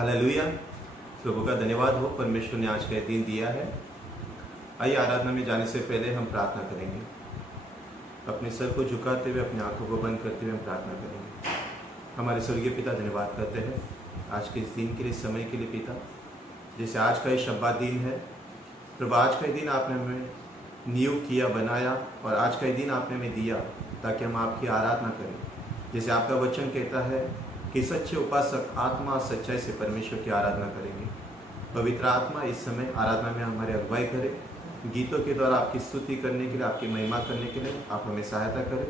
Hallelujah. प्रभु का धन्यवाद हो, परमेश्वर ने आज का दिन दिया है। आइए आराधना में जाने से पहले हम प्रार्थना करेंगे। अपने सर को झुकाते हुए, अपनी आंखों को बंद करते हुए हम प्रार्थना करेंगे। हमारे स्वर्गीय पिता, धन्यवाद करते हैं आज के इस दिन के लिए, समय के लिए पिता। जैसे आज का ये शब्बात दिन है प्रभु, आज का ये दिन आपने हमें नियुक्त किया, बनाया, और आज का ये दिन आपने हमें दिया ताकि हम आपकी आराधना करें। जैसे आपका वचन कहता है कि सच्चे उपासक आत्मा सच्चाई से परमेश्वर की आराधना करेंगे। पवित्र आत्मा इस समय आराधना में हमारे अगुवाई करे। गीतों के द्वारा आपकी स्तुति करने के लिए, आपकी महिमा करने के लिए आप हमें सहायता करें,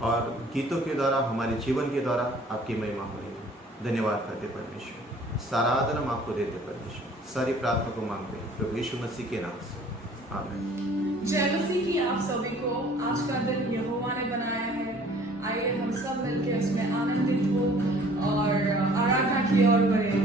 और गीतों के द्वारा, हमारे जीवन के द्वारा आपकी महिमा होगी। धन्यवाद करते परमेश्वर, सारा आदर हम आपको देते परमेश्वर। सारी प्रार्थना को मांगते हैं प्रभु यीशु मसीह के नाम से, आमीन। जय मसीह की आप सभी को। आज का दिन यहोवा ने बनाया है। आइए हम सब मिलकर उसमें आनंदित हो और आराधना की ओर बढ़े।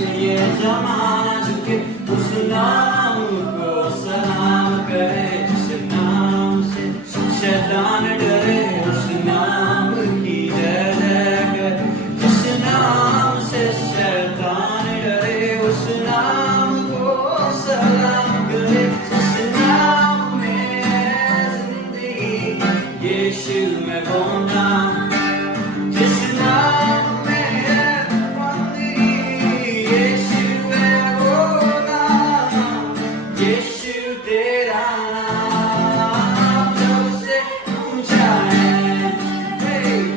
से ये जमाना झुके, उस नाम को सलाम करे, जिस नाम से शैतान डरे, उस नाम की जय जय करे। जिस नाम से शैतान डरे, उस नाम को सलाम करे, जिस नाम में है जिंदगी, यीशु में वो नाम, जिस नाम में है बंदगी, यीशु है वो नाम, यीशु तेरा नाम सबसे ऊंचा है,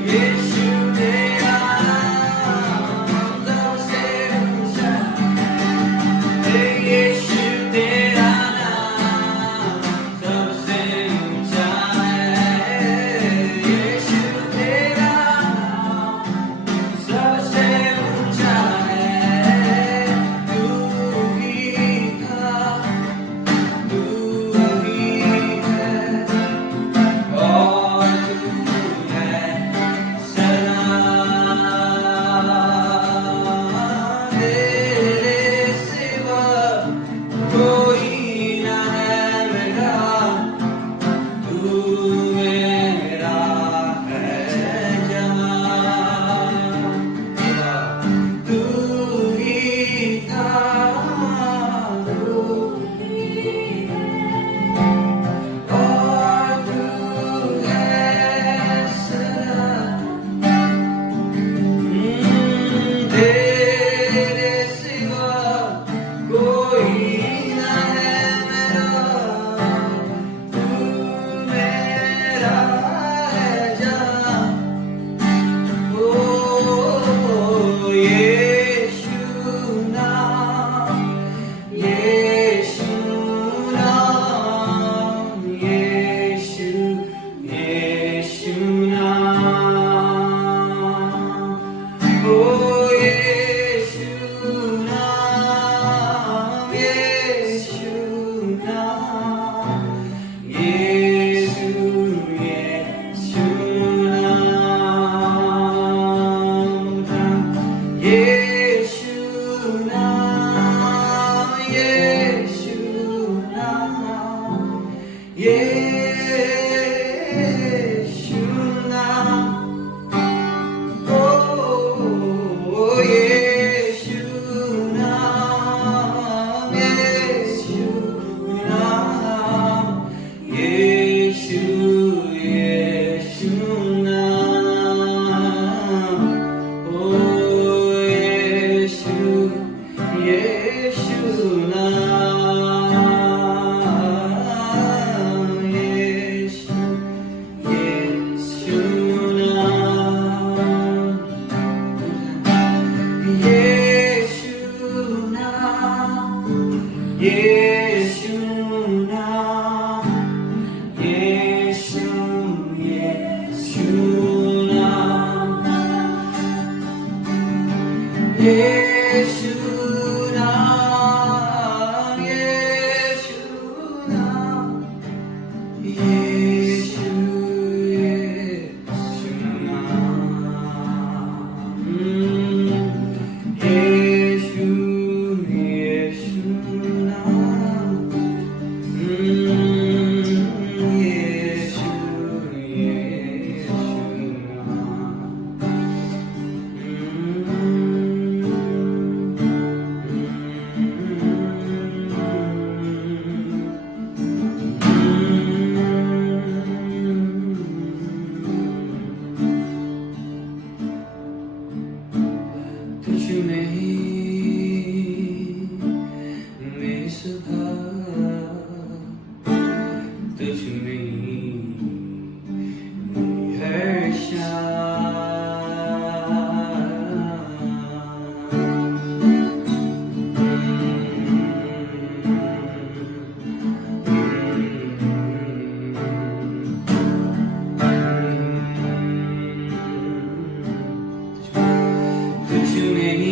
यीशु तेरा नाम सबसे ऊंचा है, यीशु तेरा नाम सबसे ऊंचा है, यीशु तेरा नाम सबसे ऊंचा है। तू ही था, तू ही है, और तू है सदा। तेरे सिवा कोई ना है मेरा, तू मेरा है जहां। तू ही था, तू ही है, और तू है सदा। तेरे सिवा कोई ना है मेरा, तू मेरा है जहां। ओ यीशु नाम, यीशु नाम, यीशु, यीशु नाम। ओ यीशु नाम, यीशु नाम, यीशु, यीशु नाम। यीशु नाम, यीशु नाम, यीशु नाम। ओ यीशु नाम, यीशु नाम, यीशु, यीशु नाम। ओ यीशु, यीशु नाम, यीशु, यीशु नाम। यीशु नाम, यीशु नाम, यीशु, यीशु नाम। यीशु नाम, यीशु नाम, यीशु, यीशु नाम। यीशु, यीशु नाम। यीशु, यीशु तुझ में ही मेरी सुबह, तुझ में ही मेरी हर तुझ में ही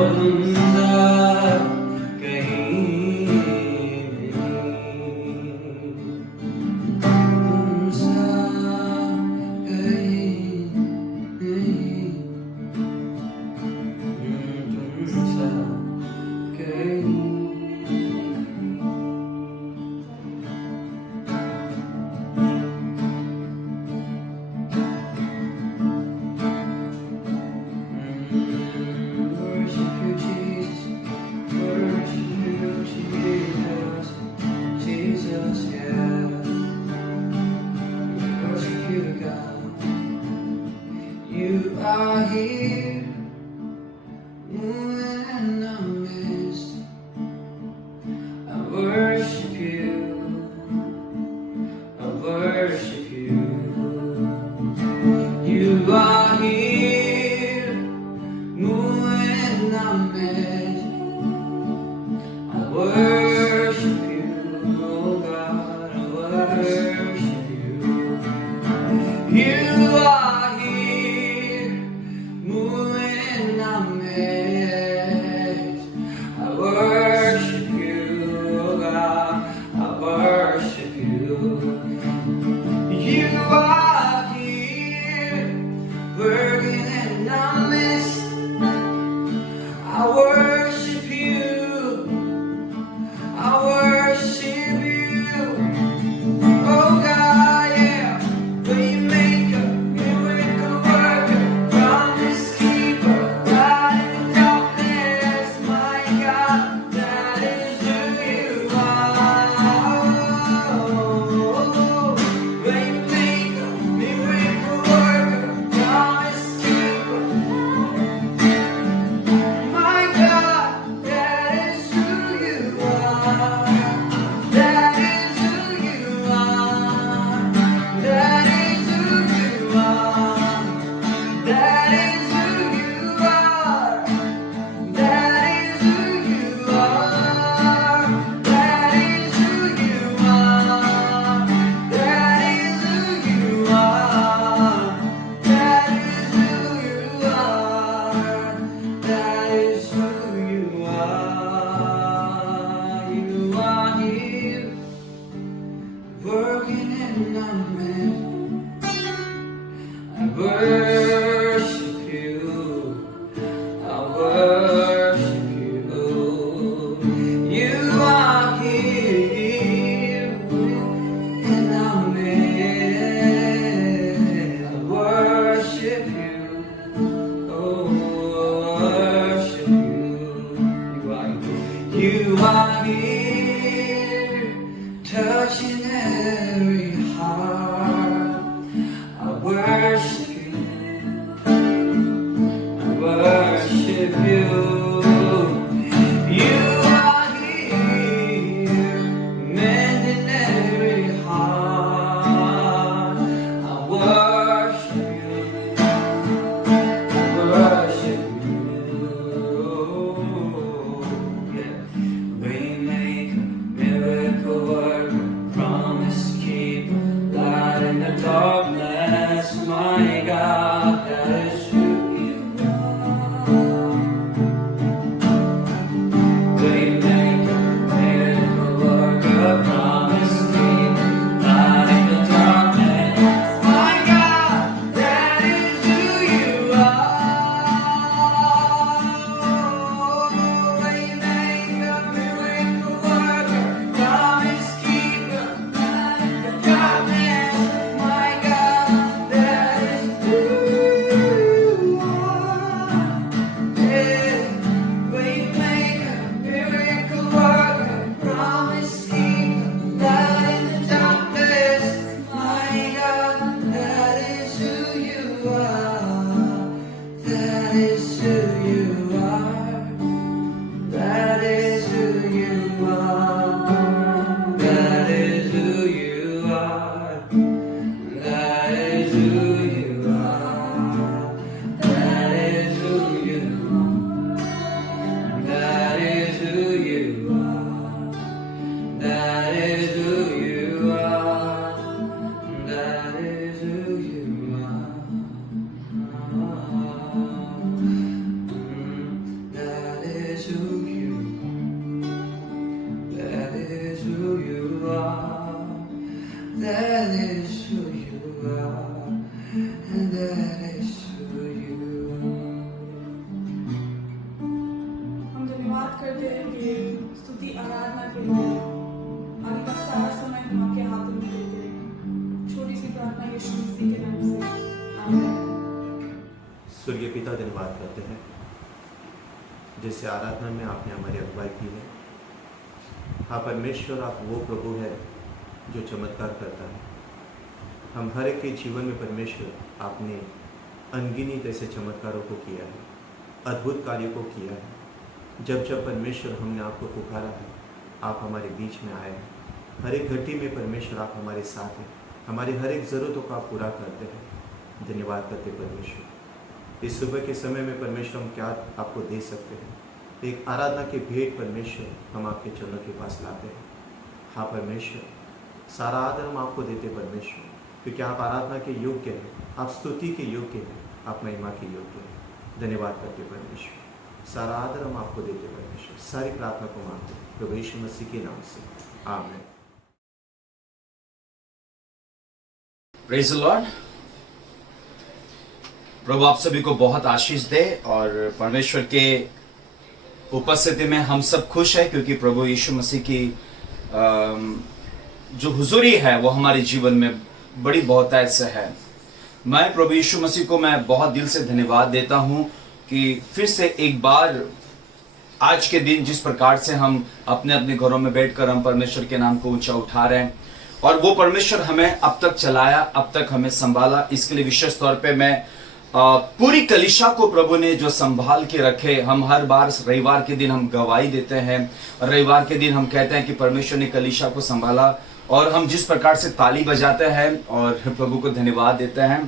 तुमसा कहीं तुमसा कहीं तुमसा कहीं Worship you, Jesus. Worship you, Jesus. Jesus, yeah. Worship you, God. You are here, moving in the midst. I worship you. I worship you. You are here, moving in the midst. I worship you, oh God, I worship you. You are here, moving in the midst. I worship you, oh God, I worship you. You are here, working in the midst. I worship you. I worship you. Oh God, yeah. Waymaker, miracle worker, promise keeper, light in the darkness, my God, that is who you are. Waymaker, miracle worker, promise keeper, my God, that is who you are. That is who you are. That is who you are. That is who you are. That is who you are. That is who you are. That is who you are. That is who you are. That is who you are. You are here, working in the midst. I worship you. I worship you. You are here in the midst. I worship you. Oh, worship you. You are here, touching every heart. I worship you. I worship you. You are here, mending every heart. I worship you. I worship you. Yeah. Waymaker, miracle worker, promise keeper, light in the darkness, my God, that is who you are. मसीह के नाम से आमीन। स्वर्गीय पिता, धन्यवाद करते हैं जैसे आराधना में आपने हमारी अगुवाई की है। हाँ परमेश्वर, आप वो प्रभु है जो चमत्कार करता है। हम हर एक के जीवन में परमेश्वर आपने अनगिनत ऐसे चमत्कारों को किया है, अद्भुत कार्यों को किया है। जब जब परमेश्वर हमने आपको पुकारा है, आप हमारे बीच में आए हैं। हर एक घड़ी में परमेश्वर आप हमारे साथ हैं, हमारी हर एक ज़रूरतों को आप पूरा करते हैं। धन्यवाद करते परमेश्वर। इस सुबह के समय में परमेश्वर हम क्या आपको दे सकते हैं? एक आराधना की भेंट परमेश्वर हम आपके चरणों के पास लाते हैं। हाँ परमेश्वर, सारा आदर हम आपको देते परमेश्वर, क्योंकि आप आराधना के योग्य हैं, आप स्तुति के योग्य हैं, आप महिमा के योग्य हैं। धन्यवाद करते परमेश्वर, सारा आदर हम आपको देते परमेश्वर। सारी प्रार्थना को मांगते प्रभु यीशु मसीह के नाम से, आमीन। Praise the Lord. प्रभु आप सभी को बहुत आशीष दे और परमेश्वर के उपस्थिति में हम सब खुश हैं, क्योंकि प्रभु यीशु मसीह की जो हुजूरी है वो हमारे जीवन में बड़ी बहुतायत से है। मैं प्रभु यीशु मसीह को मैं बहुत दिल से धन्यवाद देता हूं कि फिर से एक बार आज के दिन जिस प्रकार से हम अपने अपने घरों में बैठकर हम परमेश्वर के नाम को ऊंचा उठा रहे हैं और वो परमेश्वर हमें अब तक चलाया, अब तक हमें संभाला, इसके लिए विशेष तौर पे मैं पूरी कलीसिया को प्रभु ने जो संभाल के रखे। हम हर बार रविवार के दिन हम गवाही देते हैं, रविवार के दिन हम कहते हैं कि परमेश्वर ने कलीसिया को संभाला, और हम जिस प्रकार से ताली बजाते हैं और प्रभु को धन्यवाद देते हैं।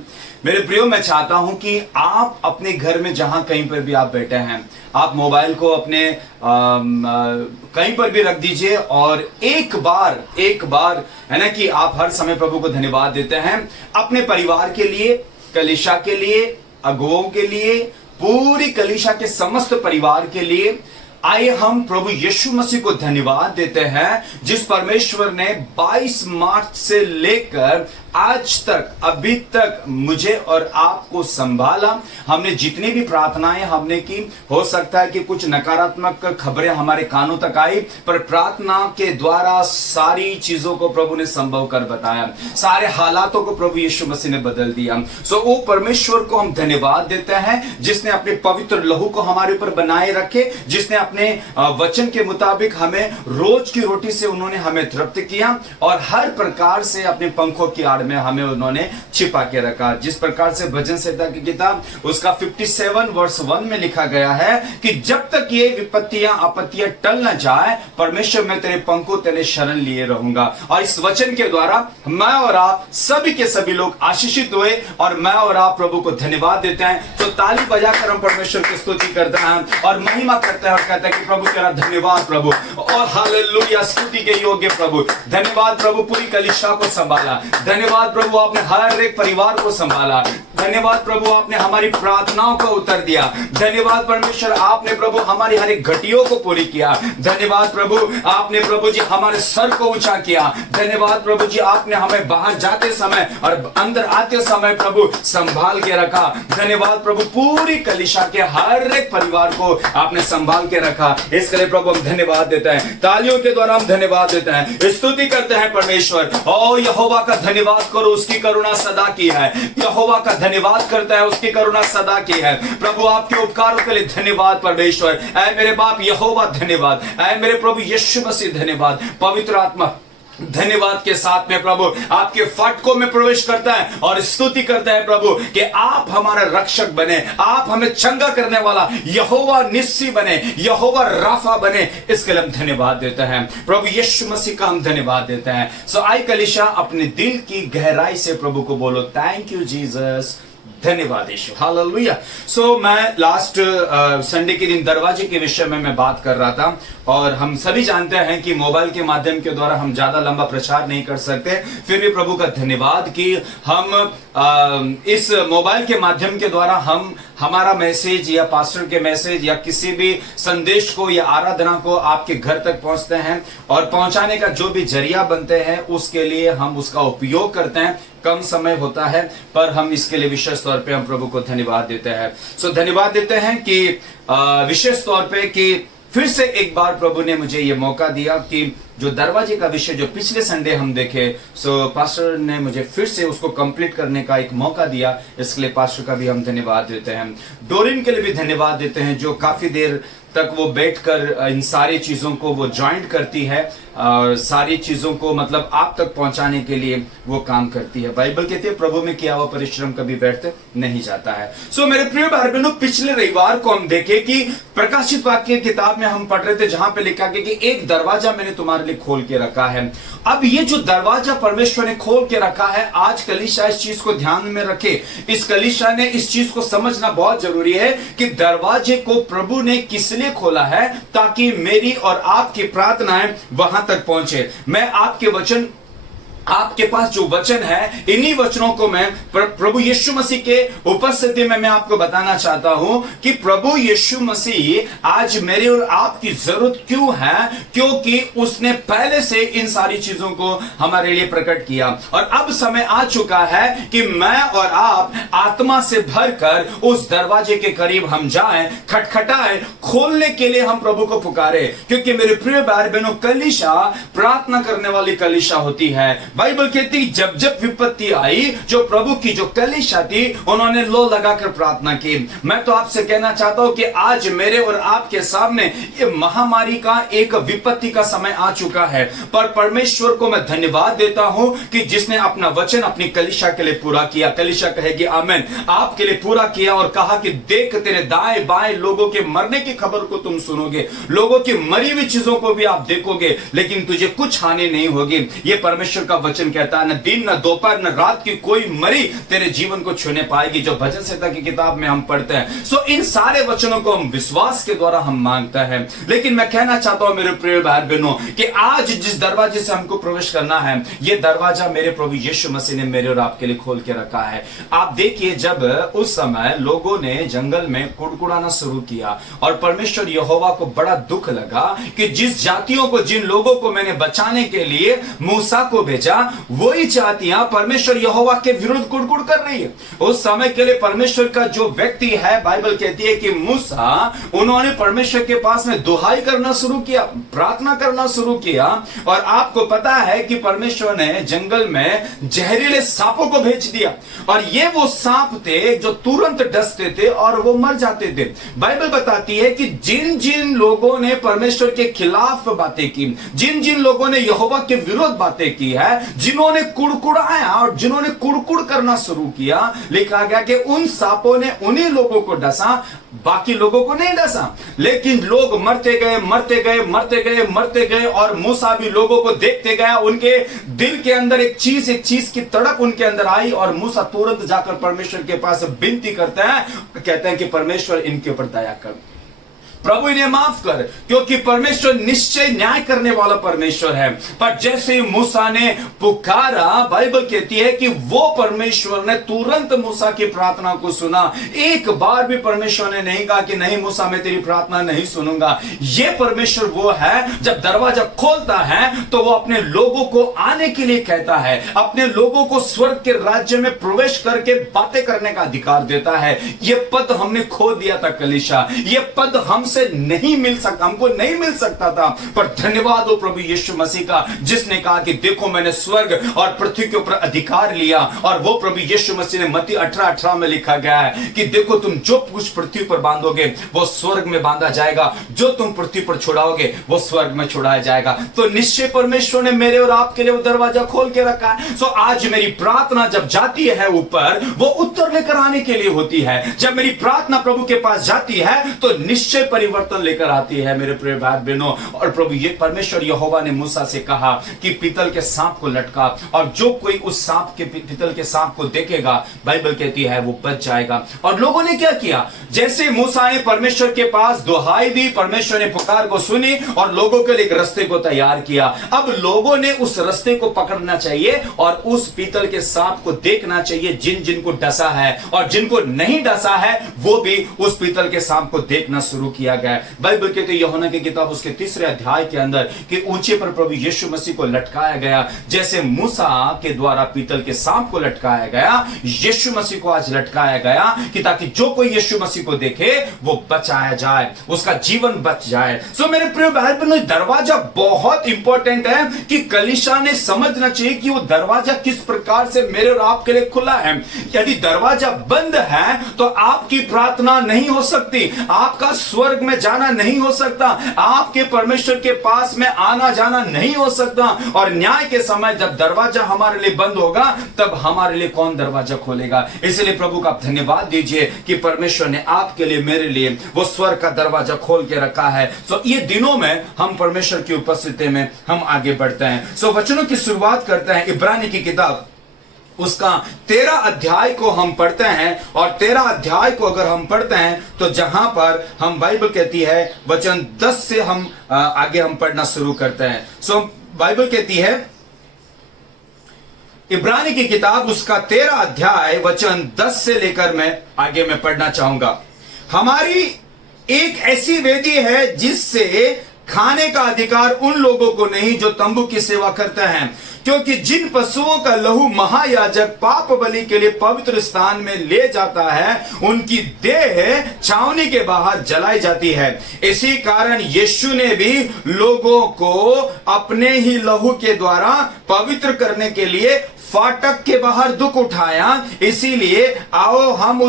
मेरे प्रियो, मैं चाहता हूं कि आप अपने घर में जहां कहीं पर भी आप बैठे हैं, आप मोबाइल को अपने कहीं पर भी रख दीजिए और एक बार है ना कि आप हर समय प्रभु को धन्यवाद देते हैं अपने परिवार के लिए, कलीसिया के लिए, अगुओं के लिए, पूरी कलीसिया के समस्त परिवार के लिए। आइए हम प्रभु यीशु मसीह को धन्यवाद देते हैं जिस परमेश्वर ने 22 मार्च से लेकर आज तक, अभी तक मुझे और आपको संभाला। हमने जितनी भी प्रार्थनाएं हमने की, हो सकता है कि कुछ नकारात्मक खबरें हमारे कानों तक आई, पर प्रार्थना के द्वारा सारी चीजों को प्रभु ने संभव कर बताया, सारे हालातों को प्रभु यीशु मसीह ने बदल दिया। सो वो परमेश्वर को हम धन्यवाद देते हैं जिसने अपने पवित्र लहू को हमारे ऊपर बनाए रखे, जिसने अपने वचन के मुताबिक हमें रोज की रोटी से उन्होंने हमें तृप्त किया और हर प्रकार से अपने पंखों की आड़ में हमें उन्होंने छिपा के रखा। जिस प्रकार से भजन संहिता की किताब उसका 57 वर्ष 1 में लिखा गया है कि जब तक ये विपत्तियां आपत्तियां टल न जाए, परमेश्वर मैं तेरे पंखों तेरे शरण लिए रहूंगा। और इस वचन के द्वारा मैं और आप सभी के सभी लोग आशीषित हुए और मैं और आप प्रभु को धन्यवाद देते हैं। तो ताली बजाकर हम परमेश्वर की स्तुति करते हैं और महिमा करते हैं और कहते हैं कि प्रभु तेरा धन्यवाद प्रभु, और हालेलुया, स्तुति के योग्य प्रभु। धन्यवाद प्रभु, पूरी कलीसिया को संभाला। धन्यवाद प्रभु, आपने हर एक परिवार को संभाला। धन्यवाद प्रभु, आपने हमारी प्रार्थनाओं को उत्तर दिया। धन्यवाद परमेश्वर, आपने प्रभु हमारी हर एक घटियों को पूरी किया। धन्यवाद प्रभु, आपने प्रभु जी हमारे सर को ऊंचा किया। धन्यवाद प्रभु जी, आपने हमें बाहर जाते समय और अंदर आते समय प्रभु संभाल के रखा। धन्यवाद प्रभु, पूरी कलीसिया के हर एक परिवार को आपने संभाल के रखा। इसके लिए प्रभु हम धन्यवाद देते हैं। तालियों के द्वारा हम धन्यवाद देते हैं, स्तुति करते हैं परमेश्वर। ओ यहोवा का धन्यवाद करो, उसकी करुणा सदा की है। यहोवा का धन्यवाद करता है, उसकी करुणा सदा की है। प्रभु आपके उपकारों के लिए धन्यवाद परमेश्वर। ऐ मेरे बाप यहोवा धन्यवाद, ऐ मेरे प्रभु यीशु मसीह धन्यवाद। पवित्र आत्मा धन्यवाद के साथ में प्रभु आपके फाटकों में प्रवेश करता है और स्तुति करता है प्रभु कि आप हमारा रक्षक बने, आप हमें चंगा करने वाला यहोवा निस्सी बने, यहोवा राफा बने। इसके लिए हम धन्यवाद देते हैं प्रभु यीशु मसीह का, हम धन्यवाद देते हैं। सो आई कलीसिया अपने दिल की गहराई से प्रभु को बोलो, थैंक यू जीसस, धन्यवाद यीशु, हालेलुया। सो मैं लास्ट संडे के दिन दरवाजे के विषय में मैं बात कर रहा था और हम सभी जानते हैं कि मोबाइल के माध्यम के द्वारा हम ज्यादा लंबा प्रचार नहीं कर सकते। फिर भी प्रभु का धन्यवाद कि हम इस मोबाइल के माध्यम के द्वारा हम हमारा मैसेज या पास्टर के मैसेज या किसी भी संदेश को या आराधना को आपके घर तक पहुंचते हैं और पहुंचाने का जो भी जरिया बनते हैं उसके लिए हम उसका उपयोग करते हैं। कम समय होता है पर हम इसके लिए विशेष तौर पे हम प्रभु को धन्यवाद देते हैं। सो धन्यवाद देते हैं कि विशेष तौर पे कि फिर से एक बार प्रभु ने मुझे ये मौका दिया कि जो दरवाजे का विषय जो पिछले संडे हम देखे, सो पास्टर ने मुझे फिर से उसको कंप्लीट करने का एक मौका दिया। इसके लिए पास्टर का भी हम धन्यवाद देते हैं। डोरिन के लिए भी धन्यवाद देते हैं, जो काफी देर तक वो बैठकर इन सारी चीजों को वो ज्वाइंट करती है और सारी चीजों को मतलब आप तक पहुंचाने के लिए वो काम करती है। बाइबल कहती है प्रभु में किया हुआ परिश्रम कभी व्यर्थ नहीं जाता है। सो मेरे प्रिय भाई बहनों, पिछले रविवार को हम देखे कि प्रकाशित वाक्य किताब में हम पढ़ रहे थे, जहां पे लिखा गया कि एक दरवाजा मैंने तुम्हारे लिए खोल के रखा है। अब ये जो दरवाजा परमेश्वर ने खोल के रखा है, आज कलीसिया इस चीज को ध्यान में रखे। इस कलीसिया ने इस चीज को समझना बहुत जरूरी है कि दरवाजे को प्रभु ने किस लिए खोला है, ताकि मेरी और आपकी प्रार्थनाएं वहां तक पहुंचे। मैं आपके वचन, आपके पास जो वचन है, इन्हीं वचनों को मैं प्रभु यीशु मसीह के उपस्थिति में मैं आपको बताना चाहता हूं कि प्रभु यीशु मसीह आज मेरे और आपकी जरूरत क्यों है, क्योंकि उसने पहले से इन सारी चीजों को हमारे लिए प्रकट किया। और अब समय आ चुका है कि मैं और आप आत्मा से भरकर उस दरवाजे के करीब हम जाएं, खटखटाएं, खोलने के लिए हम प्रभु को पुकारे। क्योंकि मेरे प्रिय भाई बहनों, कलीसिया प्रार्थना करने वाली कलीसिया होती है। बाइबल कहती जब जब विपत्ति आई, जो प्रभु की जो कलीसिया थी, उन्होंने लो लगाकर प्रार्थना की। मैं तो आपसे कहना चाहता हूं कि आज मेरे और आपके सामने ये महामारी का एक विपत्ति का समय आ चुका है, पर परमेश्वर को मैं धन्यवाद देता हूं कि जिसने अपना वचन अपनी कलीसिया के लिए पूरा किया। कलीसिया कहेगी आमेन, आपके लिए पूरा किया और कहा कि देख तेरे दाएं बाएं लोगों के मरने की खबर को तुम सुनोगे, लोगों की मरी हुई चीजों को भी आप देखोगे, लेकिन तुझे कुछ हानि नहीं होगी। ये परमेश्वर का वचन कहता है, न दिन न दोपहर न रात की कोई मरी तेरे जीवन को छूने पाएगी, जो भजन संहिता की किताब में हम पढ़ते हैं। सो इन सारे वचनों को हम विश्वास के द्वारा हम मांगते हैं। लेकिन मैं कहना चाहता हूं मेरे प्रिय भाई बहनों कि आज जिस दरवाजे से हमको प्रवेश करना है, यह दरवाजा मेरे प्रभु यीशु मसीह ने मेरे और आपके लिए खोल के रखा है। आप देखिए, जब उस समय लोगों ने जंगल में कुड़कुड़ाना शुरू किया और परमेश्वर यहोवा को बड़ा दुख लगा कि जिस जातियों को, जिन लोगों को मैंने बचाने के लिए मूसा को भेजा, वही जातियां परमेश्वर यहोवा के विरुद्ध कुड़कुड़ कर रही है। उस समय के लिए परमेश्वर का जो व्यक्ति है, बाइबल कहती है कि मूसा, उन्होंने परमेश्वर के पास में दुहाई करना शुरू किया, प्रार्थना करना शुरू किया। और आपको पता है कि परमेश्वर ने जंगल में जहरीले सांपों को भेज दिया, और ये वो सांप थे जो तुरंत डसते थे और वो मर जाते थे। बाइबल बताती है कि जिन जिन लोगों ने परमेश्वर के खिलाफ बातें की, जिन जिन लोगों ने यहोवा के विरुद्ध बातें की है, जिन्होंने कुड़कुड़ाया और जिन्होंने कुड़कुड़ करना शुरू किया, लिखा गया कि उन सांपों ने उन्हीं लोगों को डसा, बाकी लोगों को नहीं डसा। लेकिन लोग मरते गए, मरते गए, मरते गए, मरते गए, और मूसा भी लोगों को देखते गया। उनके दिल के अंदर एक चीज की तड़प उनके अंदर आई, और मूसा तुरंत जाकर परमेश्वर के पास विनती करते हैं, कहते हैं कि परमेश्वर इनके ऊपर दया कर, प्रभु इन्हें माफ कर, क्योंकि परमेश्वर निश्चय न्याय करने वाला परमेश्वर है। पर जैसे मूसा ने पुकारा, बाइबल कहती है कि वो परमेश्वर ने तुरंत मूसा की प्रार्थना को सुना। एक बार भी परमेश्वर ने नहीं कहा कि नहीं मूसा, मैं तेरी प्रार्थना नहीं सुनूंगा। ये परमेश्वर वो है, जब दरवाजा खोलता है तो वो अपने लोगों को आने के लिए कहता है, अपने लोगों को स्वर्ग के राज्य में प्रवेश करके बातें करने का अधिकार देता है। ये पद हमने खो दिया था कलीसिया, ये पद हमसे नहीं मिल सकता, हमको नहीं मिल सकता था। पर धन्यवाद हो प्रभु यीशु मसीह का, जिसने कहा कि देखो मैंने स्वर्ग और पृथ्वी के ऊपर अधिकार लिया। और वो प्रभु यीशु मसीह ने मत्ती 18:18 में लिखा गया है कि देखो तुम जो कुछ पृथ्वी पर बांधोगे वो स्वर्ग में बांधा जाएगा, जो तुम पृथ्वी पर छुड़ाओगे वो स्वर्ग में छुड़ाया जाएगा। तो निश्चय परमेश्वर ने मेरे और आपके लिए वो दरवाजा खोल के रखा है। सो आज मेरी प्रार्थना जब जाती है ऊपर, वो उत्तर लेकर आने के लिए होती है। जब मेरी प्रार्थना प्रभु के पास जाती है तो निश्चय परिवर्तन लेकर आती है मेरे प्रिय भाई बहनों। और प्रभु ये परमेश्वर यहोवा ने मूसा से कहा कि पीतल के सांप को लटका, और जो कोई उस सांप के पीतल के सांप को देखेगा, बाइबल कहती है वो बच जाएगा। और लोगों ने क्या किया, जैसे मूसा ने परमेश्वर के पास दुहाई दी, परमेश्वर ने पुकार को सुनी और लोगों के लिए एक रास्ते को तैयार किया। अब लोगों ने उस रास्ते को पकड़ना चाहिए और उस पीतल के सांप को देखना चाहिए। जिन जिनको डसा है और जिनको नहीं डसा है, वो भी उस पीतल के सांप को देखना शुरू किया दिया गया है। बाइबल कहते हैं यूहन्ना की किताब उसके 3 अध्याय के अंदर कि ऊंचे पर प्रभु यीशु मसीह को लटकाया गया, जैसे मूसा के द्वारा पीतल के सांप को लटकाया गया, यीशु मसीह को आज लटकाया गया कि ताकि जो कोई यीशु मसीह को देखे वो बचाया जाए, उसका जीवन बच जाए। सो मेरे प्रिय भाई बहनों, दरवाजा बहुत इंपॉर्टेंट है कि कलीसिया ने समझना चाहिए कि वो दरवाजा किस प्रकार से मेरे और आपके लिए खुला है। यदि दरवाजा बंद है तो आपकी प्रार्थना नहीं हो सकती, आपका स्वर्ग में जाना नहीं हो सकता, आपके परमेश्वर के पास में आना जाना नहीं हो सकता। और न्याय के समय जब दरवाजा हमारे लिए बंद होगा तब हमारे लिए कौन दरवाजा खोलेगा? इसलिए प्रभु का धन्यवाद दीजिए कि परमेश्वर ने आपके लिए, मेरे लिए वो स्वर्ग का दरवाजा खोल के रखा है। सो ये दिनों में हम परमेश्वर की उपस्थिति में हम आगे बढ़ते हैं। सो वचनों की शुरुआत करते हैं। इब्रानी की किताब उसका 13 अध्याय को हम पढ़ते हैं, और 13 अध्याय को अगर हम पढ़ते हैं तो जहां पर हम, बाइबल कहती है वचन 10 से हम आगे हम पढ़ना शुरू करते हैं। सो बाइबल कहती है इब्रानी की किताब उसका 13 अध्याय वचन 10 से लेकर मैं आगे में पढ़ना चाहूंगा। हमारी एक ऐसी वेदी है जिससे खाने का अधिकार उन लोगों को नहीं जो तंबू की सेवा करते हैं, क्योंकि जिन पशुओं का लहू महायाजक पाप बलि के लिए पवित्र स्थान में ले जाता है उनकी देह छावनी के बाहर जलाई जाती है। इसी कारण यीशु ने भी लोगों को अपने ही लहू के द्वारा पवित्र करने के लिए फाटक के बाहर दुख उठाया। इसीलिए आओ हम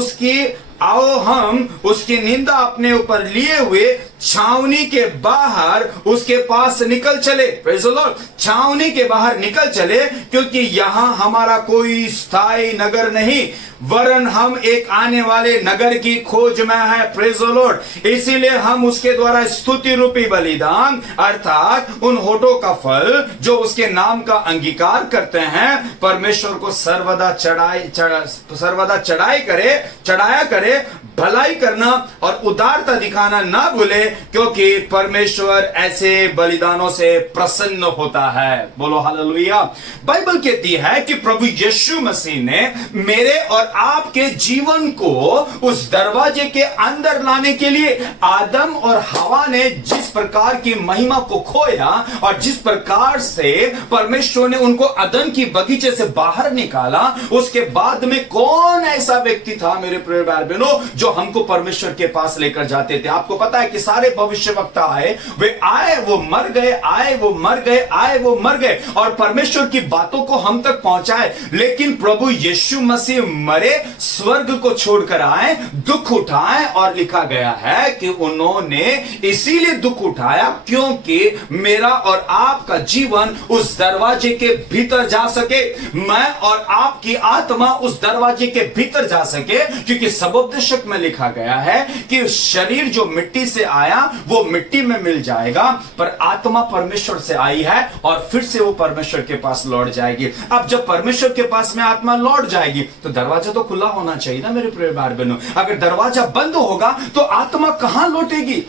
उसकी निंदा अपने ऊपर लिए हुए छावनी के बाहर उसके पास निकल चले। Praise the Lord. छावनी के बाहर निकल चले, क्योंकि यहां हमारा कोई स्थायी नगर नहीं, वरन हम एक आने वाले नगर की खोज में है। Praise the Lord. इसीलिए हम उसके द्वारा स्तुति रूपी बलिदान अर्थात उन होठों का फल जो उसके नाम का अंगीकार करते हैं परमेश्वर को सर्वदा चढ़ाया करे। भलाई करना और उदारता दिखाना ना भूले, क्योंकि परमेश्वर ऐसे बलिदानों से प्रसन्न होता है। बोलो हालेलुया। बाइबल कहती है कि प्रभु यीशु मसीह ने मेरे और आपके जीवन को उस दरवाजे के अंदर लाने के लिए आदम और हवा ने जिस प्रकार की महिमा को खोया और जिस प्रकार से परमेश्वर ने उनको अदन की बगीचे से बाहर निकाला, उसके बाद में कौन ऐसा व्यक्ति था मेरे प्रिय भाई बहनों जो हमको परमेश्वर के पास लेकर जाते थे? आपको पता है कि सारे भविष्यवक्ता आए, वे आए वो मर गए, आए वो मर गए, आए वो मर गए, और परमेश्वर की बातों को हम तक पहुंचाए। लेकिन प्रभु यीशु मसीह मरे, स्वर्ग को छोड़कर आए, दुख उठाए, और लिखा गया है कि उन्होंने इसीलिए दुख उठाया क्योंकि मेरा और आपका जीवन उस दरवाजे के भीतर जा सके, मैं और आपकी आत्मा उस दरवाजे के भीतर जा सके। क्योंकि सबोपदेशक में लिखा गया है कि शरीर जो मिट्टी से आया वो मिट्टी में मिल जाएगा, पर आत्मा परमेश्वर से आई है और फिर से वो परमेश्वर के पास लौट जाएगी। अब जब परमेश्वर के पास में आत्मा लौट जाएगी तो दरवाजा तो खुला होना चाहिए ना मेरे प्रिय भाई बहनों। अगर दरवाजा बंद होगा तो आत्मा कहां लौटेगी,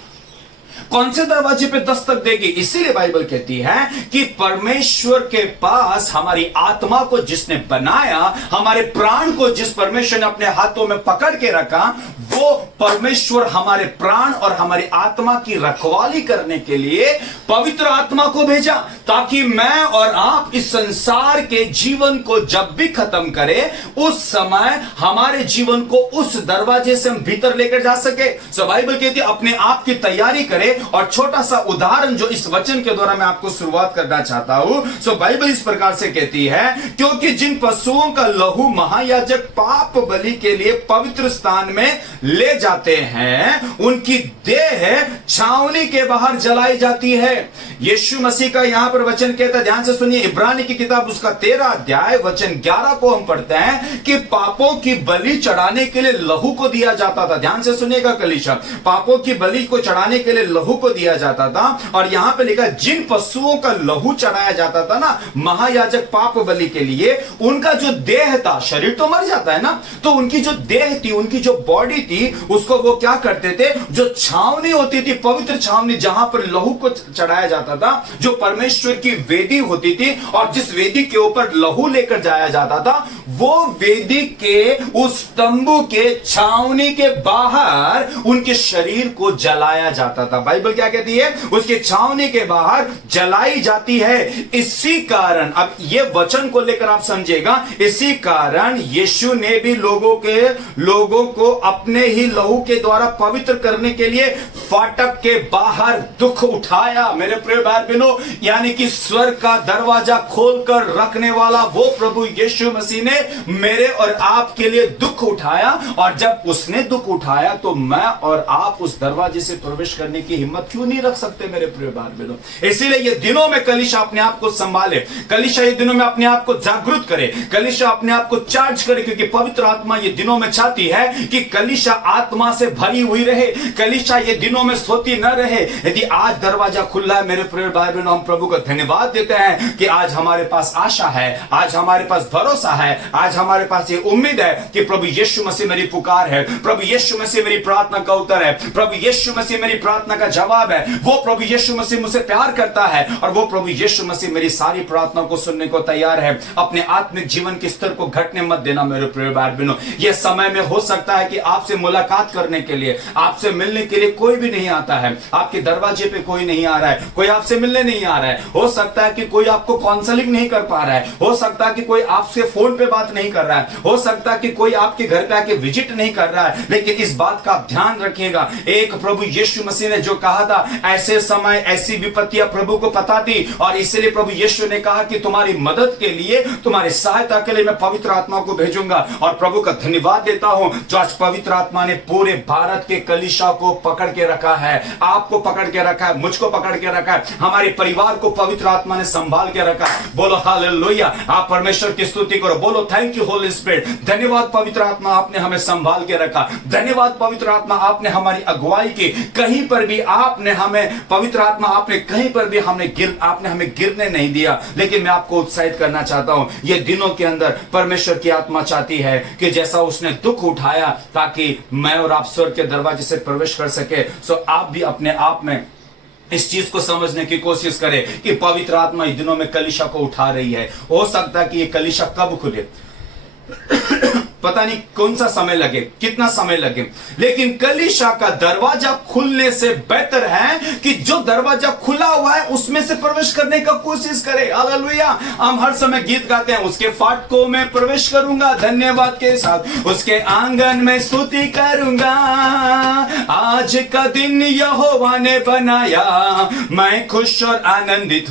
कौन से दरवाजे पे दस्तक देगी? इसीलिए बाइबल कहती है कि परमेश्वर के पास हमारी आत्मा को जिसने बनाया, हमारे प्राण को जिस परमेश्वर ने अपने हाथों में पकड़ के रखा, वो परमेश्वर हमारे प्राण और हमारी आत्मा की रखवाली करने के लिए पवित्र आत्मा को भेजा, ताकि मैं और आप इस संसार के जीवन को जब भी खत्म करें उस समय हमारे जीवन को उस दरवाजे से हम भीतर लेकर जा सके। सो बाइबल कहती है अपने आप की तैयारी करें। और छोटा सा उदाहरण जो इस वचन के द्वारा मैं आपको शुरुआत करना चाहता हूं। सो बाइबल इस प्रकार से कहती है, क्योंकि जिन पशुओं का लहू महायाजक पाप बलि के लिए पवित्र स्थान में ले जाते हैं उनकी देह छावनी के बाहर जलाई जाती है। यीशु मसीह का यहां पर वचन कहता है, ध्यान से सुनिए, इब्रानी की किताब उसका 13 अध्याय वचन 11 को हम पढ़ते हैं कि पापों की बलि चढ़ाने के लिए लहू को दिया जाता था। ध्यान से सुनिएगा कलीसिया, पापों की बलि को चढ़ाने के लिए लहू को दिया जाता था। और यहां पे लिखा जिन पशुओं का लहू चढ़ाया जाता था ना महायाजक पाप बलि के लिए, उनका जो देह था, शरीर तो मर जाता है ना, तो उनकी जो देह थी, उनकी जो बॉडी थी, उसको वो क्या करते थे, जो छावनी होती थी, पवित्र छावनी जहां पर लहू को चढ़ाया जाता था, जो परमेश्वर की वेदी होती थी और जिस वेदी के ऊपर लहू लेकर जाया जाता था, वो वेदी के उस तंबू के छावनी के बाहर उनके शरीर को जलाया जाता था। बाइबल क्या कहती है? उसके छावनी के बाहर जलाई जाती है। इसी कारण, अब ये वचन को लेकर आप समझेगा, इसी कारण यीशु ने भी लोगों को अपने ही लहू के द्वारा पवित्र करने के लिए फाटक के बाहर दुख उठाया। मेरे प्रिय भाई बहनों, यानी कि स्वर्ग का दरवाजा खोलकर रखने वाला वो प्रभु यीशु मसीह ने मेरे और आपके लिए दुख उठाया। और जब उसने दुख उठाया तो मैं और आप उस दरवाजे से प्रवेश करने की हिम्मत क्यों नहीं रख सकते मेरे प्रिय भाई बहनों? इसीलिए ये दिनों में कलीसिया अपने आप को संभाले, कलीसिया ये दिनों में अपने आप को जागरूक करे, कलीसिया अपने आप को चार्ज करे, क्योंकि पवित्र आत्मा ये दिनों में चाहती है कि कलीसिया आत्मा से भरी हुई रहे, कलीसिया ये दिनों में सोती न रहे। यदि आज दरवाजा खुला है मेरे प्रिय भाई बहनों, हम प्रभु को धन्यवाद देते हैं कि आज हमारे पास आशा है, आज हमारे पास भरोसा है, आज हमारे पास ये उम्मीद है कि प्रभु यीशु मसीह मेरी पुकार है, प्रभु यीशु मसीह मेरी प्रार्थना का उत्तर है, प्रभु यीशु मसीह मेरी प्रार्थना का जवाब है। वो प्रभु यीशु मसीह मुझसे प्यार करता है और वो प्रभु यीशु मसीह मेरी सारी प्रार्थना को सुनने को तैयार है। अपने आत्मिक जीवन के स्तर को घटने मत देना मेरे प्रिय भाई बहनों। यह समय में हो सकता है कि आपसे मुलाकात करने के लिए, आपसे मिलने के लिए कोई भी नहीं आता है, आपके दरवाजे पे कोई नहीं आ रहा है, कोई आपसे मिलने नहीं आ रहा है। हो सकता है कि कोई आपको काउंसलिंग नहीं कर पा रहा है, हो सकता है कि कोई आपसे फोन पे बात नहीं कर रहा है, हो सकता है कि कोई आपके घर पे आके विजिट नहीं कर रहा है। लेकिन इस बात का आप ध्यान रखिएगा, एक प्रभु यीशु मसीह ने जो कहा था, ऐसे समय ऐसी विपत्तियां प्रभु को पता थी और इसलिए प्रभु यीशु ने कहा कि तुम्हारी मदद के लिए, तुम्हारी सहायता के लिए मैं पवित्र आत्मा को भेजूंगा। और प्रभु का धन्यवाद देता हूं जो आज पवित्र आत्मा ने पूरे भारत के कलीसिया को पकड़ के रखा है, आपको पकड़ के रखा है, मुझको पकड़ के रखा है, हमारे परिवार को पवित्र आत्मा ने संभाल के रखा है। बोलो हालेलुया, आप परमेश्वर की स्तुति करो, बोलो थैंक यू होली स्पिरिट। धन्यवाद पवित्र आत्मा, आपने हमें संभाल के रखा। धन्यवाद पवित्र आत्मा, आपने हमारी अगुवाई की, कहीं पर भी आपने हमें, पवित्र आत्मा आपने कहीं पर भी आपने हमें गिरने नहीं दिया। लेकिन मैं आपको उत्साहित करना चाहता हूं, ये दिनों के अंदर परमेश्वर की आत्मा चाहती है कि जैसा उसने दुख उठाया ताकि मैं और आप स्वर्ग के दरवाजे से प्रवेश कर सके, सो आप भी अपने आप में इस चीज को समझने की कोशिश करें कि पवित्र आत्मा इन दिनों में कलीसिया को उठा रही है। हो सकता है कि ये कलीसिया कब खुले पता नहीं, कौन सा समय लगे, कितना समय लगे, लेकिन कलीसिया का दरवाजा खुलने से बेहतर है कि जो दरवाजा खुला हुआ है उसमें से प्रवेश करने का कोशिश करे। हालेलुया। हम हर समय गीत गाते हैं, उसके फाटकों में प्रवेश करूंगा धन्यवाद के साथ, उसके आंगन में स्तुति करूंगा, आज का दिन यहोवा ने बनाया, मैं खुश और आनंदित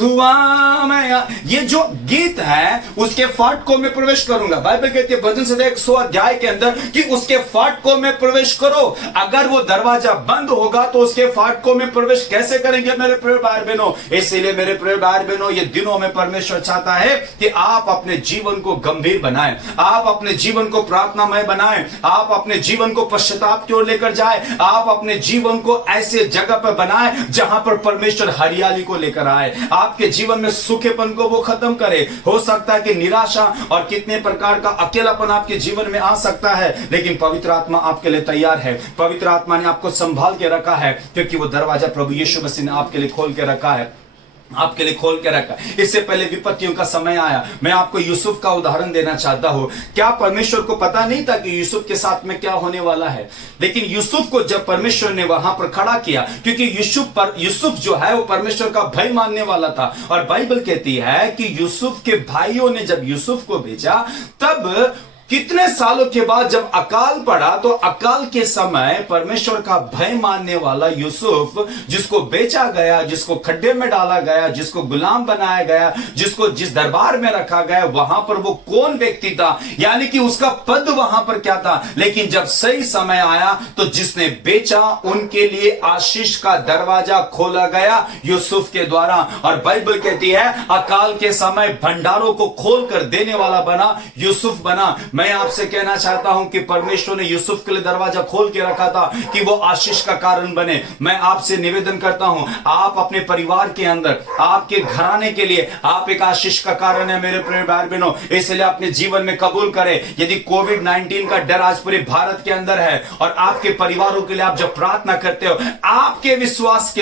हुआ मैं। ये जो गीत है उसके फाटकों में प्रवेश करूंगा। बाइबल कहती है भजन संहिता 100 अध्याय के अंदर कि उसके फाटकों में प्रवेश करो। अगर वो दरवाजा बंद होगा तो उसके फाटकों में प्रवेश कैसे करेंगे मेरे प्रिय भाई बहनों? इसीलिए मेरे प्रिय भाई बहनों, ये दिनों में परमेश्वर चाहता है कि आप अपने जीवन को गंभीर बनाएं, आप अपने जीवन को प्रार्थनामय बनाएं, आप अपने जीवन को पश्चाताप की ओर लेकर जाएं, आप अपने जीवन को ऐसे जगह पर बनाएं जहां पर परमेश्वर हरियाली को लेकर आए, आपके जीवन में सूखेपन को वो खत्म करे। हो सकता है कि निराशा और कितने प्रकार का अकेलापन आपके जीवन में आ सकता है, लेकिन पवित्र आत्मा आपके लिए तैयार है। पवित्र आत्मा ने आपको संभाल के रखा है क्योंकि वो दरवाजा प्रभु यीशु मसीह ने आपके लिए खोल के रखा है, आपके लिए खोल के रखा। इससे पहले विपत्तियों का समय आया। मैं आपको यूसुफ का उदाहरण देना चाहता हूं। क्या परमेश्वर को पता नहीं था कि यूसुफ के साथ में क्या होने वाला है? लेकिन यूसुफ को जब परमेश्वर ने वहां पर खड़ा किया, क्योंकि यूसुफ जो है वो परमेश्वर का भय मानने वाला था। और बाइबल कहती है कि यूसुफ के भाइयों ने जब यूसुफ को भेजा, तब कितने सालों के बाद जब अकाल पड़ा, तो अकाल के समय परमेश्वर का भय मानने वाला यूसुफ, जिसको बेचा गया, जिसको खड्डे में डाला गया, जिसको गुलाम बनाया गया, जिसको जिस दरबार में रखा गया, वहां पर वो कौन व्यक्ति था, यानी कि उसका पद वहां पर क्या था। लेकिन जब सही समय आया तो जिसने बेचा उनके लिए आशीष का दरवाजा खोला गया यूसुफ के द्वारा। और बाइबल कहती है अकाल के समय भंडारों को खोल कर देने वाला बना यूसुफ बना। मैं आपसे कहना चाहता हूं कि परमेश्वर ने यूसुफ के लिए दरवाजा खोल के रखा था कि वो आशीष का कारण बने। मैं आपसे निवेदन करता हूं, आप अपने परिवार के अंदर, आपके घराने के लिए आप एक आशीष का कारण है मेरे प्रिय भाई बहनों। इसलिए अपने जीवन में कबूल करें। यदि कोविड-19 का डर आज पूरे भारत के अंदर है और आपके परिवारों के लिए आप जब प्रार्थना करते हो, आपके विश्वास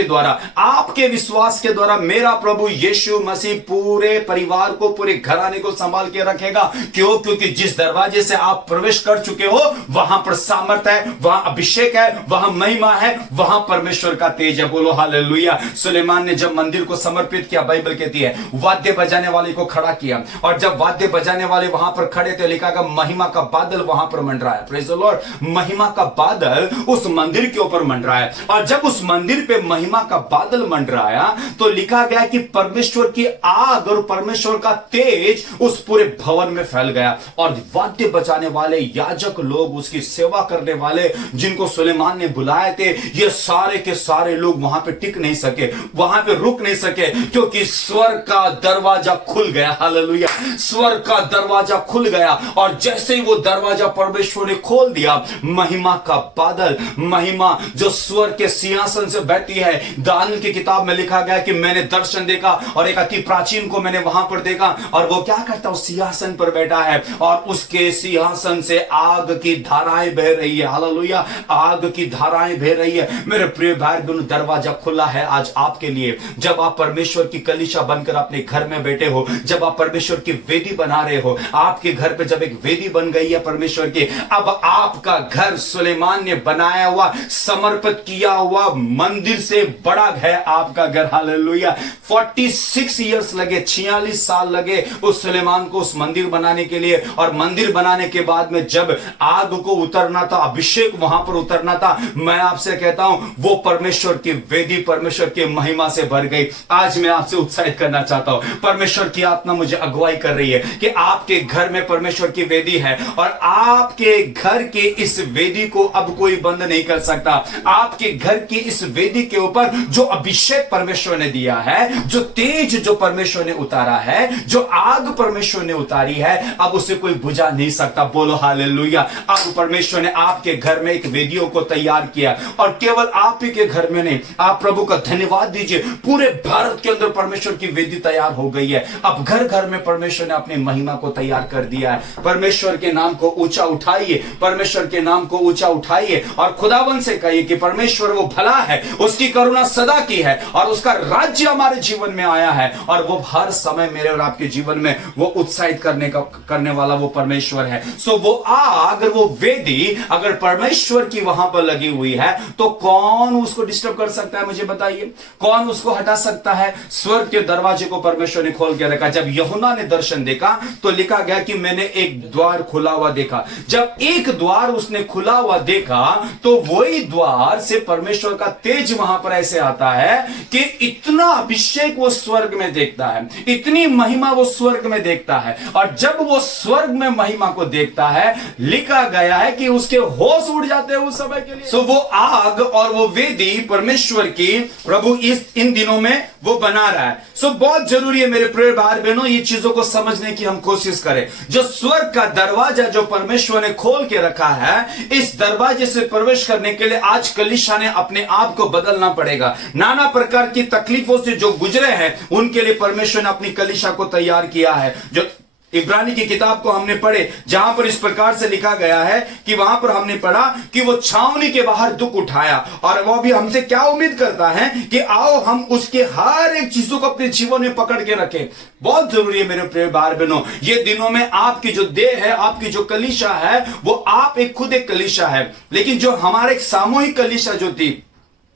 के द्वारा मेरा प्रभु यीशु मसीह पूरे परिवार को, पूरे घराने को संभाल के रखेगा। क्यों? क्योंकि जिस दरवाजे से आप प्रवेश कर चुके हो वहां पर सामर्थ है, वहां अभिषेक है, वहां महिमा है, वहां परमेश्वर का तेज है। बोलो हालेलुया। सुलेमान ने जब मंदिर को समर्पित किया, बाइबल कहती है वाद्य बजाने वाले को खड़ा किया, और जब वाद्य बजाने वाले वहां पर खड़े थे, लिखा गया महिमा का बादल वहां पर मंडराया। Praise the Lord. महिमा का बादल उस मंदिर के ऊपर मंडराया, और जब उस मंदिर पे महिमा का बादल मंडराया तो लिखा गया कि परमेश्वर की आग और परमेश्वर का तेज उस पूरे भवन में फैल गया, और वाद्य बजाने वाले याजक लोग, उसकी सेवा करने वाले जिनको सुलेमान ने बुलाए थे, ये सारे के सारे लोग वहां पे टिक नहीं सके, वहां पे रुक नहीं सके, क्योंकि स्वर्ग का दरवाजा खुल गया। हालेलुया। स्वर्ग का दरवाजा खुल गया, और जैसे ही वो दरवाजा परमेश्वर ने खोल दिया, महिमा का बादल, महिमा जो स्वर्ग के सिंहासन से बहती है। दानियेल की किताब में लिखा गया कि मैंने दर्शन देखा और एक अति प्राचीन को मैंने वहां पर देखा, और वो क्या करता है, उस सिंहासन पर बैठा है और उसके सिंहासन से आग की धाराएं बह रही है। हालेलुया। आग की धाराएं बह रही है। मेरे प्रिय भाई बहनों, दरवाजा खुला है आज आपके लिए। जब आप परमेश्वर की कलीसिया बनकर अपने घर में बैठे हो, जब आप परमेश्वर की वेदी बना रहे हो, आपके घर पे जब एक वेदी बन गई है परमेश्वर की, अब आपका घर सुलेमान ने बनाया हुआ, समर्पित किया हुआ मंदिर से बड़ा है आपका घर। हालेलुया। 46 इयर्स लगे, 46 साल लगे उस सुलेमान को उस मंदिर बनाने के लिए, और मंदिर बनाने के बाद में जब आग को उतरना था, अभिषेक वहां पर उतरना था, मैं आपसे कहता हूं वो परमेश्वर की वेदी परमेश्वर की महिमा से भर गई। आज मैं आपसे उत्साहित करना चाहता हूं, परमेश्वर की आत्मा मुझे अगुवाई कर रही है कि आपके घर में परमेश्वर की वेदी है, और आपके घर के इस वेदी को अब कोई बंद नहीं कर सकता। आपके घर की इस वेदी के ऊपर जो अभिषेक परमेश्वर ने दिया है, जो तेज जो परमेश्वर ने उतारा है, जो आग परमेश्वर ने उतारी है, अब उसे कोई बुझा नहीं सकता। बोलो हालेलुया। अब परमेश्वर ने आपके घर में एक वेदियों को तैयार किया, और केवल आप ही के घर में नहीं, आप प्रभु का धन्यवाद दीजिए, पूरे भारत के अंदर परमेश्वर की वेदी तैयार हो गई है। अब घर घर में परमेश्वर ने अपनी महिमा को तैयार कर दिया है। परमेश्वर के नाम को ऊंचा उठाइए, परमेश्वर के नाम को ऊंचा उठाइए, और खुदावन से कहिए कि परमेश्वर वो भला है, उसकी करुणा सदा की है, और उसका राज्य हमारे जीवन में आया है, और वो हर समय मेरे और आपके जीवन में वो उत्साहित करने वाला वो परमेश्वर है। सो वो आग, वो वेदी अगर परमेश्वर की वहां पर लगी हुई है तो कौन उसको डिस्टर्ब कर सकता है? मुझे बताइए, कौन उसको हटा सकता है? स्वर्ग के दरवाजे को परमेश्वर ने खोल के रखा। जब यूहन्ना ने दर्शन देखा तो लिखा गया कि मैंने एक द्वार खुला हुआ देखा। जब एक द्वार उसने खुला हुआ देखा तो वही द्वार से परमेश्वर का तेज वहां पर ऐसे आता है कि इतना अभिषेक वो स्वर्ग में देखता है, इतनी महिमा वो स्वर्ग में देखता है, और जब वो स्वर्ग में महिमा को देखता है, लिखा गया है कि उसके होश उड़ जाते हैं उस समय के लिए। सो वो आग और वो वेदी परमेश्वर की प्रभु इन दिनों में वो बना रहा है। सो बहुत जरूरी है मेरे प्रिय भाई बहनों, ये चीजों को समझने की हम कोशिश करें। जो स्वर्ग का दरवाजा जो परमेश्वर ने खोल के रखा है, इस दरवाजे से प्रवेश करने के लिए आज कलीसिया ने अपने आप को बदलना पड़ेगा। नाना प्रकार की तकलीफों से जो गुजरे हैं उनके लिए परमेश्वर ने अपनी कलीसिया को तैयार किया है। जो इब्रानी की किताब को हमने पढ़े, जहां पर इस प्रकार से लिखा गया है कि वहां पर हमने पढ़ा कि वो छावनी के बाहर दुख उठाया, और वो भी हमसे क्या उम्मीद करता है कि आओ हम उसके हर एक चीजों को अपने जीवन में पकड़ के रखें। बहुत जरूरी है मेरे प्रिय भाई बहनों, ये दिनों में आपकी जो देह है, आपकी जो कलीसिया है, वो आप एक खुद एक कलीसिया है, लेकिन जो हमारे एक सामूहिक कलीसिया जो थी,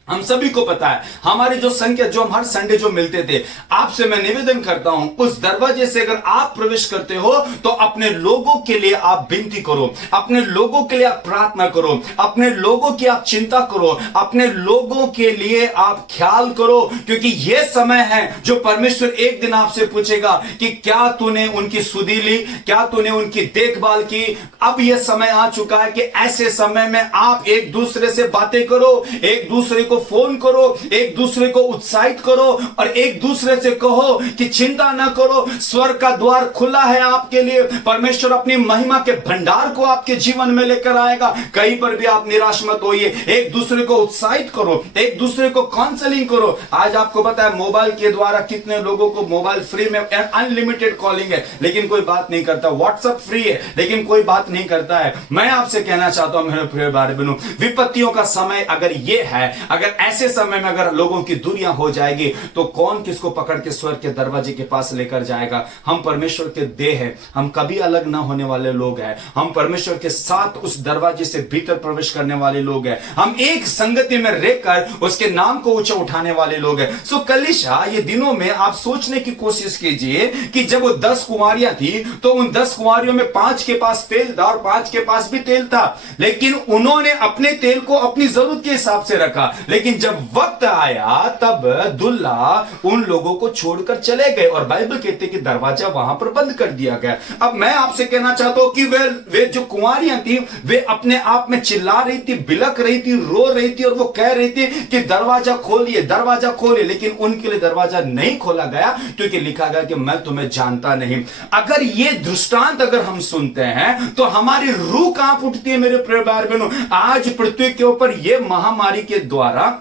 हम सभी को पता है, हमारी जो संख्या जो हम हर संडे जो मिलते थे, आपसे मैं निवेदन करता हूं उस दरवाजे से अगर आप प्रवेश करते हो तो अपने लोगों के लिए आप विनती करो, अपने लोगों के लिए आप प्रार्थना करो, अपने लोगों की आप चिंता करो, अपने लोगों के लिए आप ख्याल करो, क्योंकि यह समय है जो परमेश्वर एक दिन आपसे पूछेगा कि क्या तूने उनकी सुधि ली, क्या तूने उनकी देखभाल की। अब यह समय आ चुका है कि ऐसे समय में आप एक दूसरे से बातें करो, एक दूसरे को फोन करो, एक दूसरे को उत्साहित करो और एक दूसरे से कहो कि चिंता ना करो, स्वर्ग का द्वार खुला है आपके लिए। परमेश्वर अपनी महिमा के भंडार को आपके जीवन में लेकर आएगा। कहीं पर भी आप निराश मत होइए, एक दूसरे को उत्साहित करो, एक दूसरे को काउंसलिंग करो। आज आपको पता है मोबाइल के द्वारा कितने लोगों को मोबाइल फ्री में अनलिमिटेड कॉलिंग है, लेकिन कोई बात नहीं करता। व्हाट्सएप फ्री है लेकिन कोई बात नहीं करता है। मैं आपसे कहना चाहता हूं मेरे प्रिय भाई बहनों, विपत्तियों का समय अगर ये है, अगर ऐसे समय में अगर लोगों की दूरियां हो जाएगी तो कौन किसको पकड़ के स्वर्ग के दरवाजे के पास लेकर जाएगा। हम परमेश्वर के देह हैं, हम कभी अलग ना होने वाले लोग हैं। हम परमेश्वर के साथ उस दरवाजे से भीतर प्रवेश करने वाले लोग हैं। हम एक संगति में रहकर उसके नाम को ऊंचा उठाने वाले लोग हैं। सो कलीसिया, ये दिनों में आप सोचने की कोशिश कीजिए कि जब वो 10 कुंवारियां थी तो उन 10 कुंवारियों में 5 के पास तेल था और 5 के पास भी तेल था, लेकिन उन्होंने अपने तेल को अपनी जरूरत के हिसाब से रखा। लेकिन जब वक्त आया तब दुल्हा उन लोगों को छोड़कर चले गए और बाइबल कहते कि दरवाजा वहां पर बंद कर दिया गया। अब मैं आपसे कहना चाहता हूं कि वे जो कुंवारियां थी वे अपने आप में चिल्ला रही थी, बिलक रही थी, रो रही थी और वो कह रही थी कि दरवाजा खोलिए, दरवाजा खोलिए। लेकिन उनके लिए दरवाजा नहीं खोला गया क्योंकि लिखा गया कि मैं तुम्हें जानता नहीं। अगर ये दृष्टांत अगर हम सुनते हैं तो हमारी रूह कांप उठती है मेरे प्रिय भाई बहनों। आज पृथ्वी के ऊपर ये महामारी के द्वारा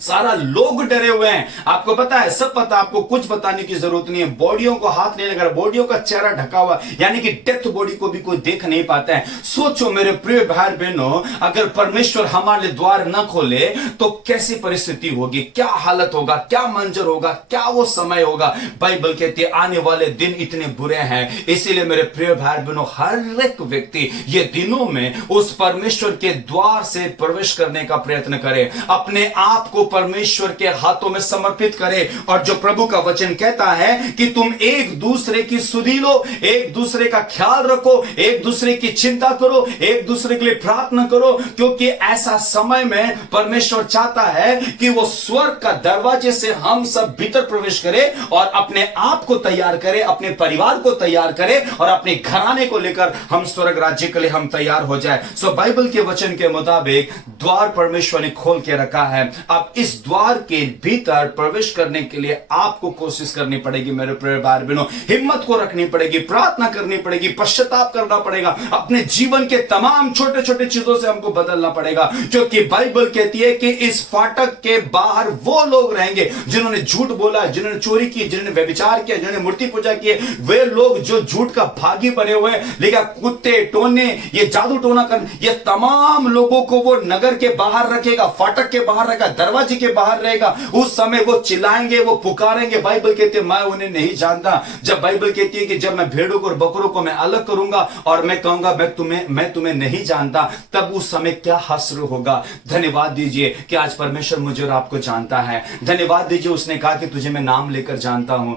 सारा लोग डरे हुए हैं। आपको पता है, सब पता, आपको कुछ बताने की जरूरत नहीं है। बॉडियों को हाथ नहीं लगा, बॉडियों का चेहरा ढका हुआ, यानी कि डेथ बॉडी को भी कोई देख नहीं पाता है। सोचो मेरे प्रिय भाई बहनों, अगर परमेश्वर हमारे द्वार न खोले तो कैसी परिस्थिति होगी, क्या हालत होगा, क्या मंजर होगा, क्या वो समय होगा। बाइबल कहती है आने वाले दिन इतने बुरे हैं। इसीलिए मेरे प्रिय भाई बहनों, हर एक व्यक्ति ये दिनों में उस परमेश्वर के द्वार से प्रवेश करने का प्रयत्न करे, अपने आप को परमेश्वर के हाथों में समर्पित करे। और जो प्रभु का वचन कहता है कि तुम एक दूसरे की सुधि लो, एक दूसरे का ख्याल रखो, एक दूसरे की चिंता करो, एक दूसरे के लिए प्रार्थना करो, क्योंकि ऐसा समय में परमेश्वर चाहता है कि वो स्वर्ग का दरवाजे से हम सब भीतर प्रवेश करें और अपने आप को तैयार करें, अपने परिवार को तैयार करें और अपने घराने को लेकर हम स्वर्ग राज्य के लिए हम तैयार हो जाए। सो बाइबल के वचन के मुताबिक द्वार परमेश्वर ने खोल के रखा है। अब इस द्वार के भीतर प्रवेश करने के लिए आपको कोशिश करनी पड़ेगी मेरे प्रिय भाई बहनों, हिम्मत को रखनी पड़ेगी, प्रार्थना करनी पड़ेगी, पश्चाताप करना पड़ेगा, अपने जीवन के तमाम छोटे छोटे चीजों से हमको बदलना पड़ेगा। क्योंकि बाइबल कहती है कि इस फाटक के बाहर वो लोग रहेंगे जिन्होंने झूठ बोला, जिन्होंने चोरी की, जिन्होंने व्यभिचार किया, जिन्होंने मूर्ति पूजा की, वे लोग जो झूठ का भागी बने हुए हैं। लेकिन कुत्ते टोने, ये जादू टोना कर, ये तमाम लोगों को वो नगर के बाहर रखेगा, फाटक के बाहर रखेगा, दरवाजे के बाहर रहेगा। उस समय वो चिल्लाएंगे, वो पुकारेंगे। बाइबल कहती है मैं उन्हें नहीं जानता। जब बाइबल कहती है कि जब मैं भेड़ों को और बकरों को मैं अलग करूंगा और मैं कहूंगा मैं तुम्हें नहीं जानता, तब उस समय क्या हश्र होगा। धन्यवाद दीजिए कि आज परमेश्वर मुझे और आपको जानता है। धन्यवाद दीजिए उसने कहा कि तुझे मैं नाम लेकर जानता हूं।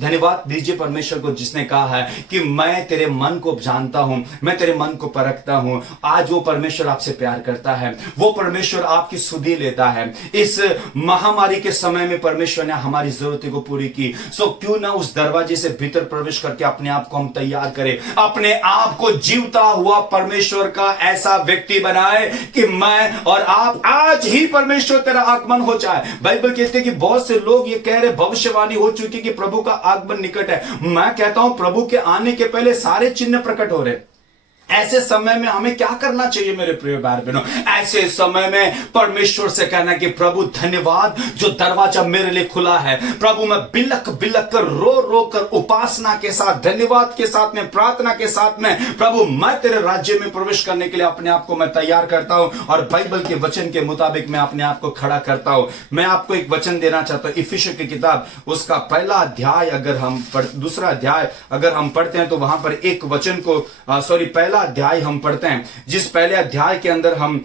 धन्यवाद दीजिए परमेश्वर को जिसने कहा है कि मैं तेरे मन को जानता हूं, मैं तेरे मन को परखता हूं। आज वो परमेश्वर आपसे प्यार करता है, वो परमेश्वर आपकी सुधि लेता है। इस महामारी के समय में परमेश्वर ने हमारी जरूरतों को पूरी की। सो क्यों ना उस दरवाजे से भीतर प्रवेश करके अपने आप को हम तैयार करें, अपने आप को जीवता हुआ परमेश्वर का ऐसा व्यक्ति बनाए कि मैं और आप आज ही परमेश्वर तेरा आगमन हो जाए। बाइबल कहते हैं कि बहुत से लोग ये कह रहे, भविष्यवाणी हो चुकी कि प्रभु का आगमन निकट है। मैं कहता हूं प्रभु के आने के पहले सारे चिन्ह प्रकट हो रहे। ऐसे समय में हमें क्या करना चाहिए मेरे प्रिय भाई बहनों? ऐसे समय में परमेश्वर से कहना कि प्रभु धन्यवाद जो दरवाजा मेरे लिए खुला है। प्रभु मैं बिलक बिलक कर, रो रो कर, उपासना के साथ, धन्यवाद के साथ में, प्रार्थना के साथ में, प्रभु मैं तेरे राज्य में प्रवेश करने के लिए अपने आप को मैं तैयार करता हूं और बाइबल के वचन के मुताबिक मैं अपने आप को खड़ा करता हूं। मैं आपको एक वचन देना चाहता हूं, इफिसियों की किताब उसका पहला अध्याय अगर हम दूसरा अध्याय अगर हम पढ़ते हैं तो वहां पर एक वचन को पहला अध्याय हम पढ़ते हैं। जिस पहले अध्याय के अंदर हम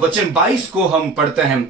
वचन 22 को हम पढ़ते हैं,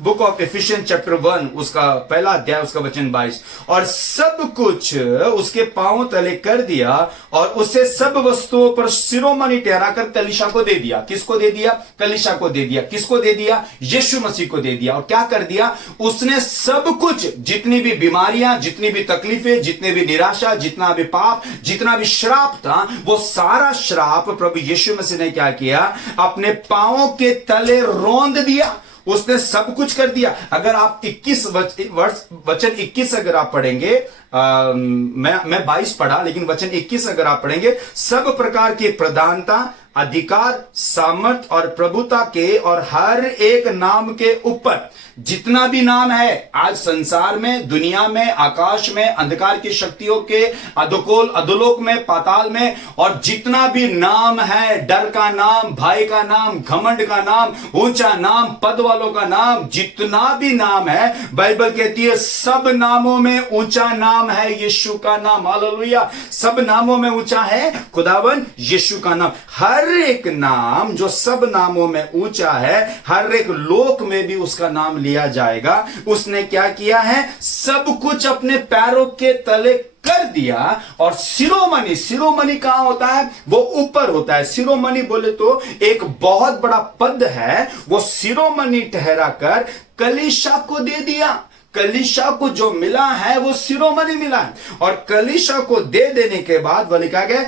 बुक ऑफ एफिशिएंस चैप्टर 1 उसका पहला अध्याय उसका वचन 22। और सब कुछ उसके पांवों तले कर दिया और उसे सब वस्तुओं पर शिरोमणि ठहराकर कलीसिया को दे दिया। किसको दे दिया? कलीसिया को दे दिया। किसको दे दिया? यीशु मसीह को दे दिया। और क्या कर दिया? उसने सब कुछ, जितनी भी बीमारियां, जितनी भी तकलीफें, जितनी भी निराशा, जितना भी पाप, जितना भी श्राप था, वो सारा श्राप प्रभु यीशु मसीह ने क्या किया? अपने पांवों के तले रौंद दिया। उसने सब कुछ कर दिया। अगर आप 21 वचन 21 अगर आप पढ़ेंगे, मैं 22 पढ़ा, लेकिन वचन 21 अगर आप पढ़ेंगे, सब प्रकार की प्रधानता, अधिकार, सामर्थ और प्रभुता के और हर एक नाम के ऊपर जितना भी नाम है आज संसार में, दुनिया में, आकाश में, अंधकार की शक्तियों के, अधोकोल, अधोलोक में, पाताल में, और जितना भी नाम है, डर का नाम, भय का नाम, घमंड का नाम, ऊंचा नाम, पद वालों का नाम, जितना भी नाम है, बाइबल कहती है सब नामों में ऊंचा नाम है यीशु का नाम। हालेलुया। सब नामों में ऊंचा है खुदावन यीशु का नाम। हर एक नाम जो सब नामों में ऊंचा है, हर एक लोक में भी उसका नाम लिया जाएगा। उसने क्या किया है? सब कुछ अपने पैरों के तले कर दिया। और शिरोमणि, शिरोमणि कहां होता है? वो ऊपर होता है। शिरोमणि बोले तो एक बहुत बड़ा पद है, वो शिरोमणि ठहरा कर कलीसिया को दे दिया। कलीसिया को जो मिला है वो शिरोमणि मिला है। और कलीसिया को दे देने के बाद वो लिखा गया,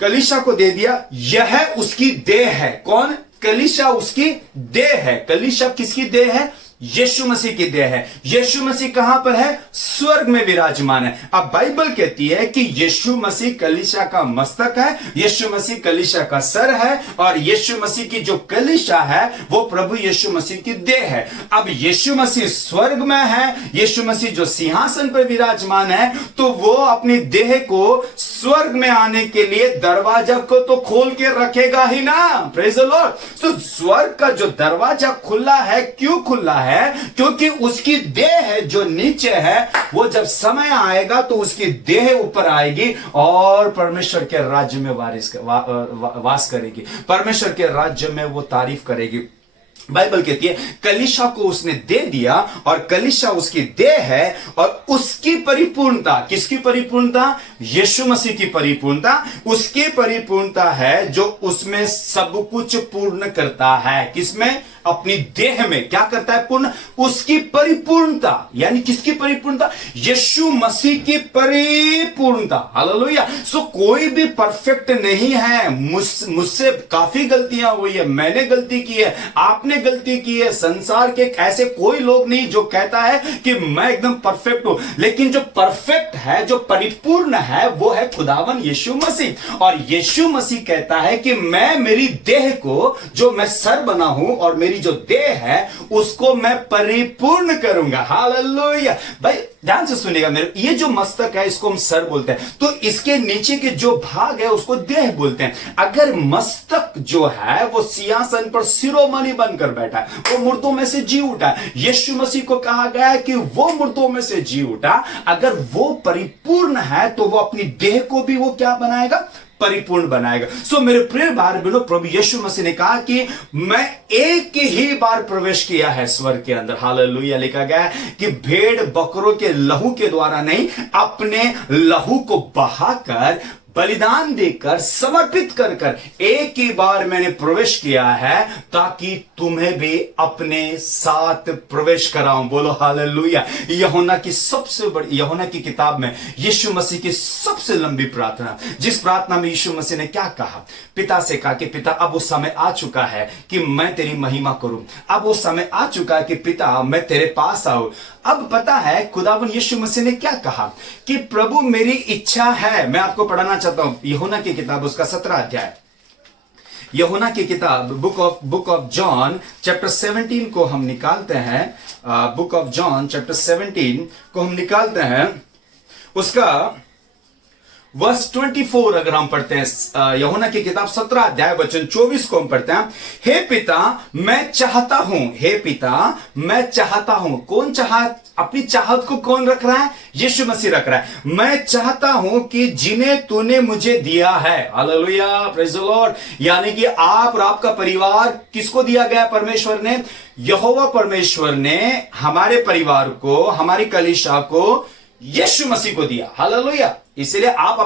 कलीसिया को दे दिया, यह उसकी देह है। कौन? कलीसिया उसकी देह है। कलीसिया किसकी देह है? यीशु मसीह की देह है। यीशु मसीह कहां पर है? स्वर्ग में विराजमान है। अब बाइबल कहती है कि यीशु मसीह कलीसिया का मस्तक है, यीशु मसीह कलीसिया का सर है, और यीशु मसीह की जो कलीसिया है वो प्रभु यीशु मसीह की देह है। अब यीशु मसीह स्वर्ग में है, यीशु मसीह जो सिंहासन पर विराजमान है, तो वो अपनी देह को स्वर्ग में आने के लिए दरवाजा को तो खोल के रखेगा ही ना। Praise the Lord. तो स्वर्ग का जो दरवाजा खुला है, क्यों खुला है? क्योंकि उसकी देह है जो नीचे है, वो जब समय आएगा तो उसकी देह ऊपर आएगी और परमेश्वर के राज्य में वास करेगी। परमेश्वर के राज्य में वो तारीफ करेगी। बाइबल कहती है कलीसिया को उसने दे दिया, और कलीसिया उसकी देह है, और उसकी परिपूर्णता, किसकी परिपूर्णता? यीशु मसीह की परिपूर्णता। उसकी परिपूर्णता है जो उसमें सब कुछ पूर्ण करता है। किसमें? अपनी देह में क्या करता है? पूर्ण। उसकी परिपूर्णता, यानी किसकी परिपूर्णता? यीशु मसीह की परिपूर्णता। हालेलुया। सो कोई भी परफेक्ट नहीं है। मुझसे काफी गलतियां हुई है, मैंने गलती की है, आपने गलती की है। संसार के ऐसे कोई लोग नहीं जो कहता है कि मैं एकदम परफेक्ट हूं, लेकिन जो परफेक्ट है, जो परिपूर्ण है, वो है खुदावन यीशु मसीह। और यीशु मसीह कहता है कि मैं मेरी देह को, जो मैं सर बना हूं, और मेरी जो देह है उसको मैं परिपूर्ण करूंगा। हालेलुया। भाई ध्यान से सुनिएगा मेरे, ये जो मस्तक है इसको हम सर बोलते हैं, तो इसके नीचे के जो भाग है उसको देह बोलते हैं। अगर मस्तक जो है वो सिंहासन पर शिरोमणि बनकर बैठा है, वो मुर्दों में से जी उठा, यीशु मसीह को कहा गया है कि वो मुर्दों में से जी उठा। अगर वो परिपूर्ण है तो वो अपनी देह को भी वो क्या बनाएगा? परिपूर्ण बनाएगा। सो मेरे प्रिय भाई बहनों, प्रभु यीशु मसीह ने कहा कि मैं एक ही बार प्रवेश किया है स्वर्ग के अंदर। हालेलुया। लिखा गया है कि भेड़ बकरों के लहू के द्वारा नहीं, अपने लहू को बहाकर, बलिदान देकर, समर्पित कर कर एक ही बार मैंने प्रवेश किया है, ताकि तुम्हें भी अपने साथ प्रवेश कराऊं। बोलो हालेलुया। यूहन्ना की सबसे बड़ी, यूहन्ना की किताब में यीशु मसीह की सबसे लंबी प्रार्थना, जिस प्रार्थना में यीशु मसीह ने क्या कहा? पिता से कहा कि पिता अब वो समय आ चुका है कि मैं तेरी महिमा करूं। अब वो समय आ चुका है कि पिता मैं तेरे पास आऊं। अब पता है खुदावन यीशु मसीह ने क्या कहा कि प्रभु मेरी इच्छा है। मैं आपको पढ़ाना चाहता हूं यूहन्ना की किताब, उसका 17 अध्याय। यूहन्ना की किताब, बुक ऑफ जॉन चैप्टर 17 को हम निकालते हैं। बुक ऑफ जॉन चैप्टर 17 को हम निकालते हैं, उसका वर्स 24 अगर हम पढ़ते हैं, यूहन्ना की किताब 17 अध्याय वचन 24 को हम पढ़ते हैं। हे पिता मैं चाहता हूं, हे पिता मैं चाहता हूं। कौन चाहत? अपनी चाहत को कौन रख रहा है? यीशु मसीह रख रहा है। मैं चाहता हूं कि जिन्हें तूने मुझे दिया है। Hallelujah, praise the Lord. यानी कि आप और आपका परिवार किसको दिया गया? परमेश्वर ने, यहोवा परमेश्वर ने हमारे परिवार को, हमारी कलीसिया को यीशु मसीह को दिया। हालेलुया। इसलिए आप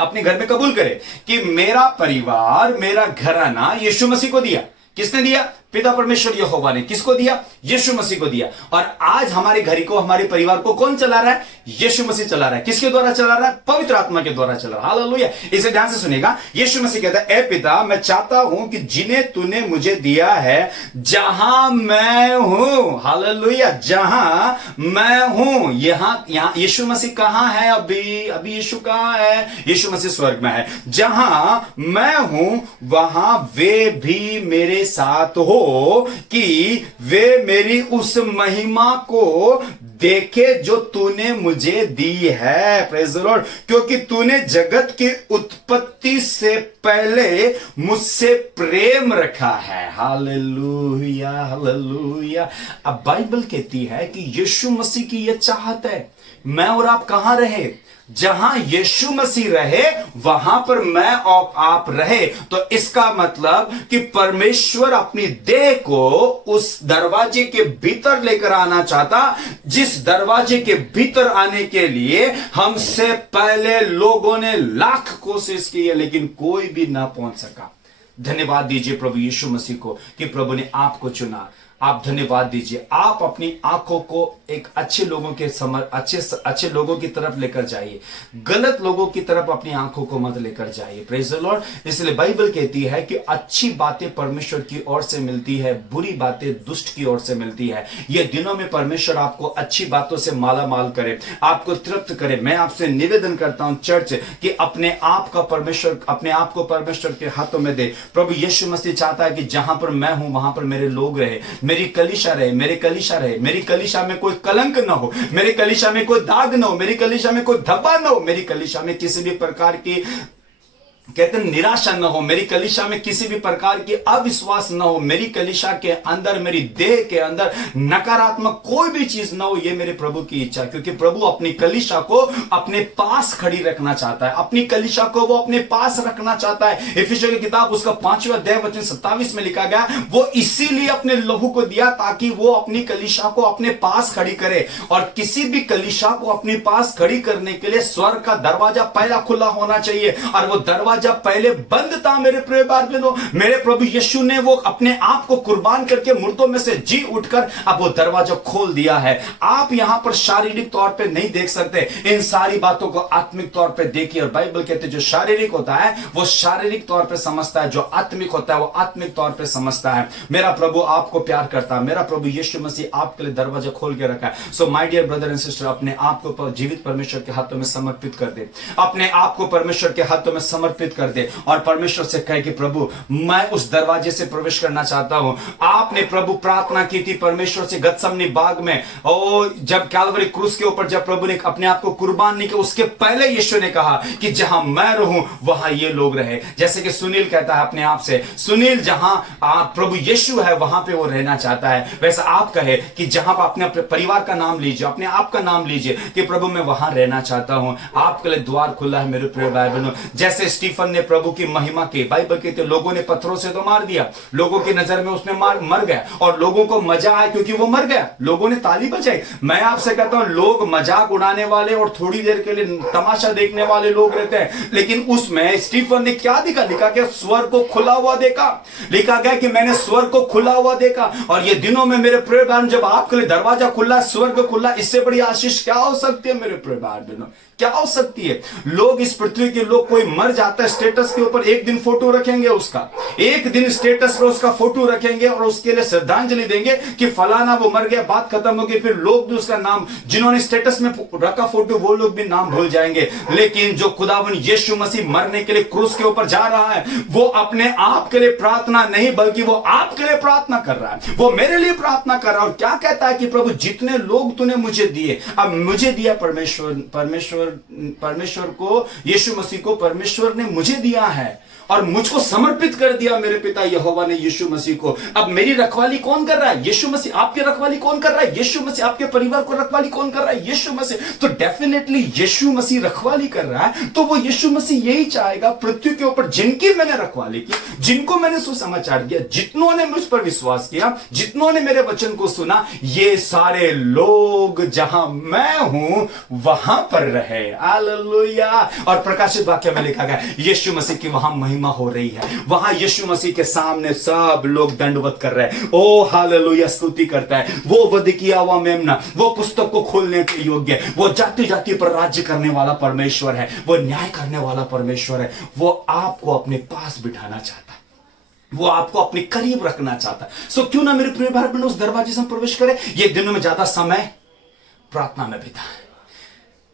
अपने घर में कबूल करें कि मेरा परिवार, मेरा घराना यीशु मसीह को दिया। किसने दिया? पिता परमेश्वर यहोवा ने किसको दिया? यीशु मसीह को दिया। और आज हमारे घर को, हमारे परिवार को कौन चला रहा है? यीशु मसीह चला रहा है। किसके द्वारा चला रहा है? पवित्र आत्मा के द्वारा चला रहा है। हालेलुया। इसे ध्यान से सुनिएगा। यीशु मसीह कहता है, ए पिता, मैं चाहता हूं कि जिन्हें तूने मुझे दिया है, जहां मैं हूं, हालेलुया, जहां मैं हूं, यहां यीशु मसीह कहां है? अभी यीशु कहां है? यीशु मसीह स्वर्ग में है। जहां मैं हूं वहां वे भी मेरे साथ हो, कि वे मेरी उस महिमा को देखे जो तूने मुझे दी है। Praise the Lord. क्योंकि तूने जगत की उत्पत्ति से पहले मुझसे प्रेम रखा है। Hallelujah, hallelujah. अब बाइबल कहती है कि यीशु मसीह की यह चाहत है, मैं और आप कहां रहे? जहां यीशु मसीह रहे वहां पर मैं और आप रहे। तो इसका मतलब कि परमेश्वर अपनी देह को उस दरवाजे के भीतर लेकर आना चाहता, जिस दरवाजे के भीतर आने के लिए हमसे पहले लोगों ने लाख कोशिश की है, लेकिन कोई भी ना पहुंच सका। धन्यवाद दीजिए प्रभु यीशु मसीह को कि प्रभु ने आपको चुना। आप धन्यवाद दीजिए। आप अपनी आंखों को एक अच्छे लोगों के अच्छे लोगों की तरफ लेकर जाइए, गलत लोगों की तरफ अपनी आंखों को मत लेकर जाइए। Praise the Lord. इसलिए बाइबल कहती है कि अच्छी बातें परमेश्वर की ओर से मिलती है, बुरी बातें दुष्ट की ओर से मिलती है। ये दिनों में परमेश्वर आपको अच्छी बातों से माला माल करे, आपको तृप्त करे। मैं आपसे निवेदन करता हूं चर्च कि अपने आप को परमेश्वर के हाथों में दे। प्रभु यीशु मसीह चाहता है कि जहां पर मैं हूं वहां पर मेरे लोग रहे, मेरी कलीसिया रहे, मेरी कलीसिया में कोई कलंक ना हो, मेरी कलीसिया में कोई दाग ना हो, मेरी कलीसिया में कोई धब्बा ना हो, मेरी कलीसिया में किसी भी प्रकार की कहते हैं निराशा न हो, मेरी कलीसिया में किसी भी प्रकार की अविश्वास न हो, मेरी कलीसिया के अंदर, मेरी देह के अंदर नकारात्मक कोई भी चीज न हो। ये मेरे प्रभु की इच्छा, क्योंकि प्रभु अपनी कलीसिया को अपने पास खड़ी रखना चाहता है, अपनी कलीसिया को वो अपने पास रखना चाहता है। इफिसियों की किताब उसका 5वां अध्याय वचन 27 में लिखा गया, वो इसीलिए अपने लहू को दिया ताकि वो अपनी कलीसिया को अपने पास खड़ी करे। और किसी भी कलीसिया को अपने पास खड़ी करने के लिए स्वर्ग का दरवाजा पहला खुला होना चाहिए, और वो दरवाजा जब पहले बंद था मेरे प्रिय भाई बहनों, मेरे प्रभु यीशु ने वो अपने आप को कुर्बान करके मुर्दों में से जी उठकर अब वो दरवाजा खोल दिया है। आप यहां पर शारीरिक तौर पे नहीं देख सकते, इन सारी बातों को आत्मिक तौर पे देखिए। और बाइबल कहते हैं जो शारीरिक होता है वो शारीरिक तौर पे समझता है, जो आत्मिक होता है वो आत्मिक तौर पे समझता है। मेरा प्रभु आपको प्यार करता है, मेरा प्रभु यीशु मसीह आपके लिए दरवाजा खोल के रखा है। So my dear brother and sister, अपने आप को जीवित परमेश्वर के हाथों में समर्पित कर दे, अपने आप को परमेश्वर के हाथों में समर्पित कर दे और परमेश्वर से कहे कि प्रभु मैं उस दरवाजे से प्रवेश करना चाहता हूं। आपने प्रभु प्रार्थना की थी परमेश्वर से गतसमनी बाग में, और जब कैलवरी क्रूस के ऊपर जब प्रभु ने अपने आप को कुर्बान नहीं किया, उसके पहले यीशु ने कहा कि जहां मैं रहूं वहां ये लोग रहे। जैसे कि सुनील कहता है अपने आप से, सुनील जहां प्रभु यीशु है वहां पे वो रहना चाहता है, वैसा आप कहे कि जहां पर अपने परिवार का नाम लीजिए, अपने आप का नाम लीजिए कि प्रभु मैं वहां रहना चाहता हूं। आपके लिए द्वार खुला है मेरे प्रिय भाई बहनों। जैसे स्टीफन ने प्रभु की महिमा की, बाइबल कहते लोगों ने पत्थरों से तो मार दिया, लोगों की नजर में उसने मर गया और लोगों को मजा आया क्योंकि वो मर गया, लोगों ने ताली बजाई। मैं आपसे कहता हूं लोग मजाक उड़ाने वाले और थोड़ी देर के लिए तमाशा देखने वाले लोग रहते हैं, लेकिन उसमें स्टीफन ने क्या दिखा? लिखा गया स्वर्ग को खुला हुआ देखा, लिखा गया कि मैंने स्वर्ग को खुला हुआ देखा। और ये दिनों में मेरे प्रिय बहन जब आपके लिए दरवाजा खुला, स्वर्ग खुला, इससे बड़ी आशीष क्या हो सकती है मेरे प्रिय बहनों? क्या हो सकती है? लोग इस पृथ्वी के लोग, कोई मर जाता है स्टेटस के ऊपर एक दिन फोटो रखेंगे, उसका एक दिन स्टेटस पर उसका फोटो रखेंगे और उसके लिए श्रद्धांजलि देंगे कि फलाना वो मर गया, बात खत्म होगी। फिर लोग भी उसका नाम, जिन्होंने स्टेटस में रखा फोटो, वो लोग भी नाम भूल जाएंगे। लेकिन जो खुदावन यीशु मसीह मरने के लिए क्रूस के ऊपर जा रहा है, वो अपने आप के लिए प्रार्थना नहीं बल्कि वो आपके लिए प्रार्थना कर रहा है, वो मेरे लिए प्रार्थना कर रहा है। और क्या कहता है कि प्रभु जितने लोग तूने मुझे दिए, अब मुझे दिया परमेश्वर को, यीशु मसीह को परमेश्वर ने मुझे दिया है और मुझको समर्पित कर दिया मेरे पिता यहोवा ने यीशु मसीह को। अब मेरी रखवाली कौन कर रहा है? यीशु मसीह। आपकी रखवाली कौन कर रहा है? यीशु मसीह। आपके परिवार को रखवाली कौन कर रहा है? यीशु मसीह। तो डेफिनेटली यीशु मसीह रखवाली कर रहा है, तो वो यीशु मसीह यही चाहेगा पृथ्वी के ऊपर जिनकी मैंने रखवाली की, जिनको मैंने सुसमाचार दिया, जितनों ने मुझ पर विश्वास किया, जितनों ने मेरे वचन को सुना, ये सारे लोग जहां मैं हूं वहां पर रहे। हालेलुया। और प्रकाशित वाक्य में लिखा गया यीशु मसीह की वहां महिमा हो रही है, वहां यीशु मसीह के सामने सब लोग दंडवत कर रहे हैं। ओ हालेलुया, स्तुति करता है। वो वध किया हुआ मेमना, वो पुस्तक को खोलने के योग्य, वो जाति जाति पर राज्य करने वाला परमेश्वर है, वो न्याय करने वाला परमेश्वर है। वो आपको अपने पास बिठाना चाहता है, वो आपको अपने करीब रखना चाहता है। सो क्यों ना मेरे प्रिय भाई बहनों उस दरवाजे से हम प्रवेश करें। ये दिनों में ज्यादा समय प्रार्थना में बिताएं,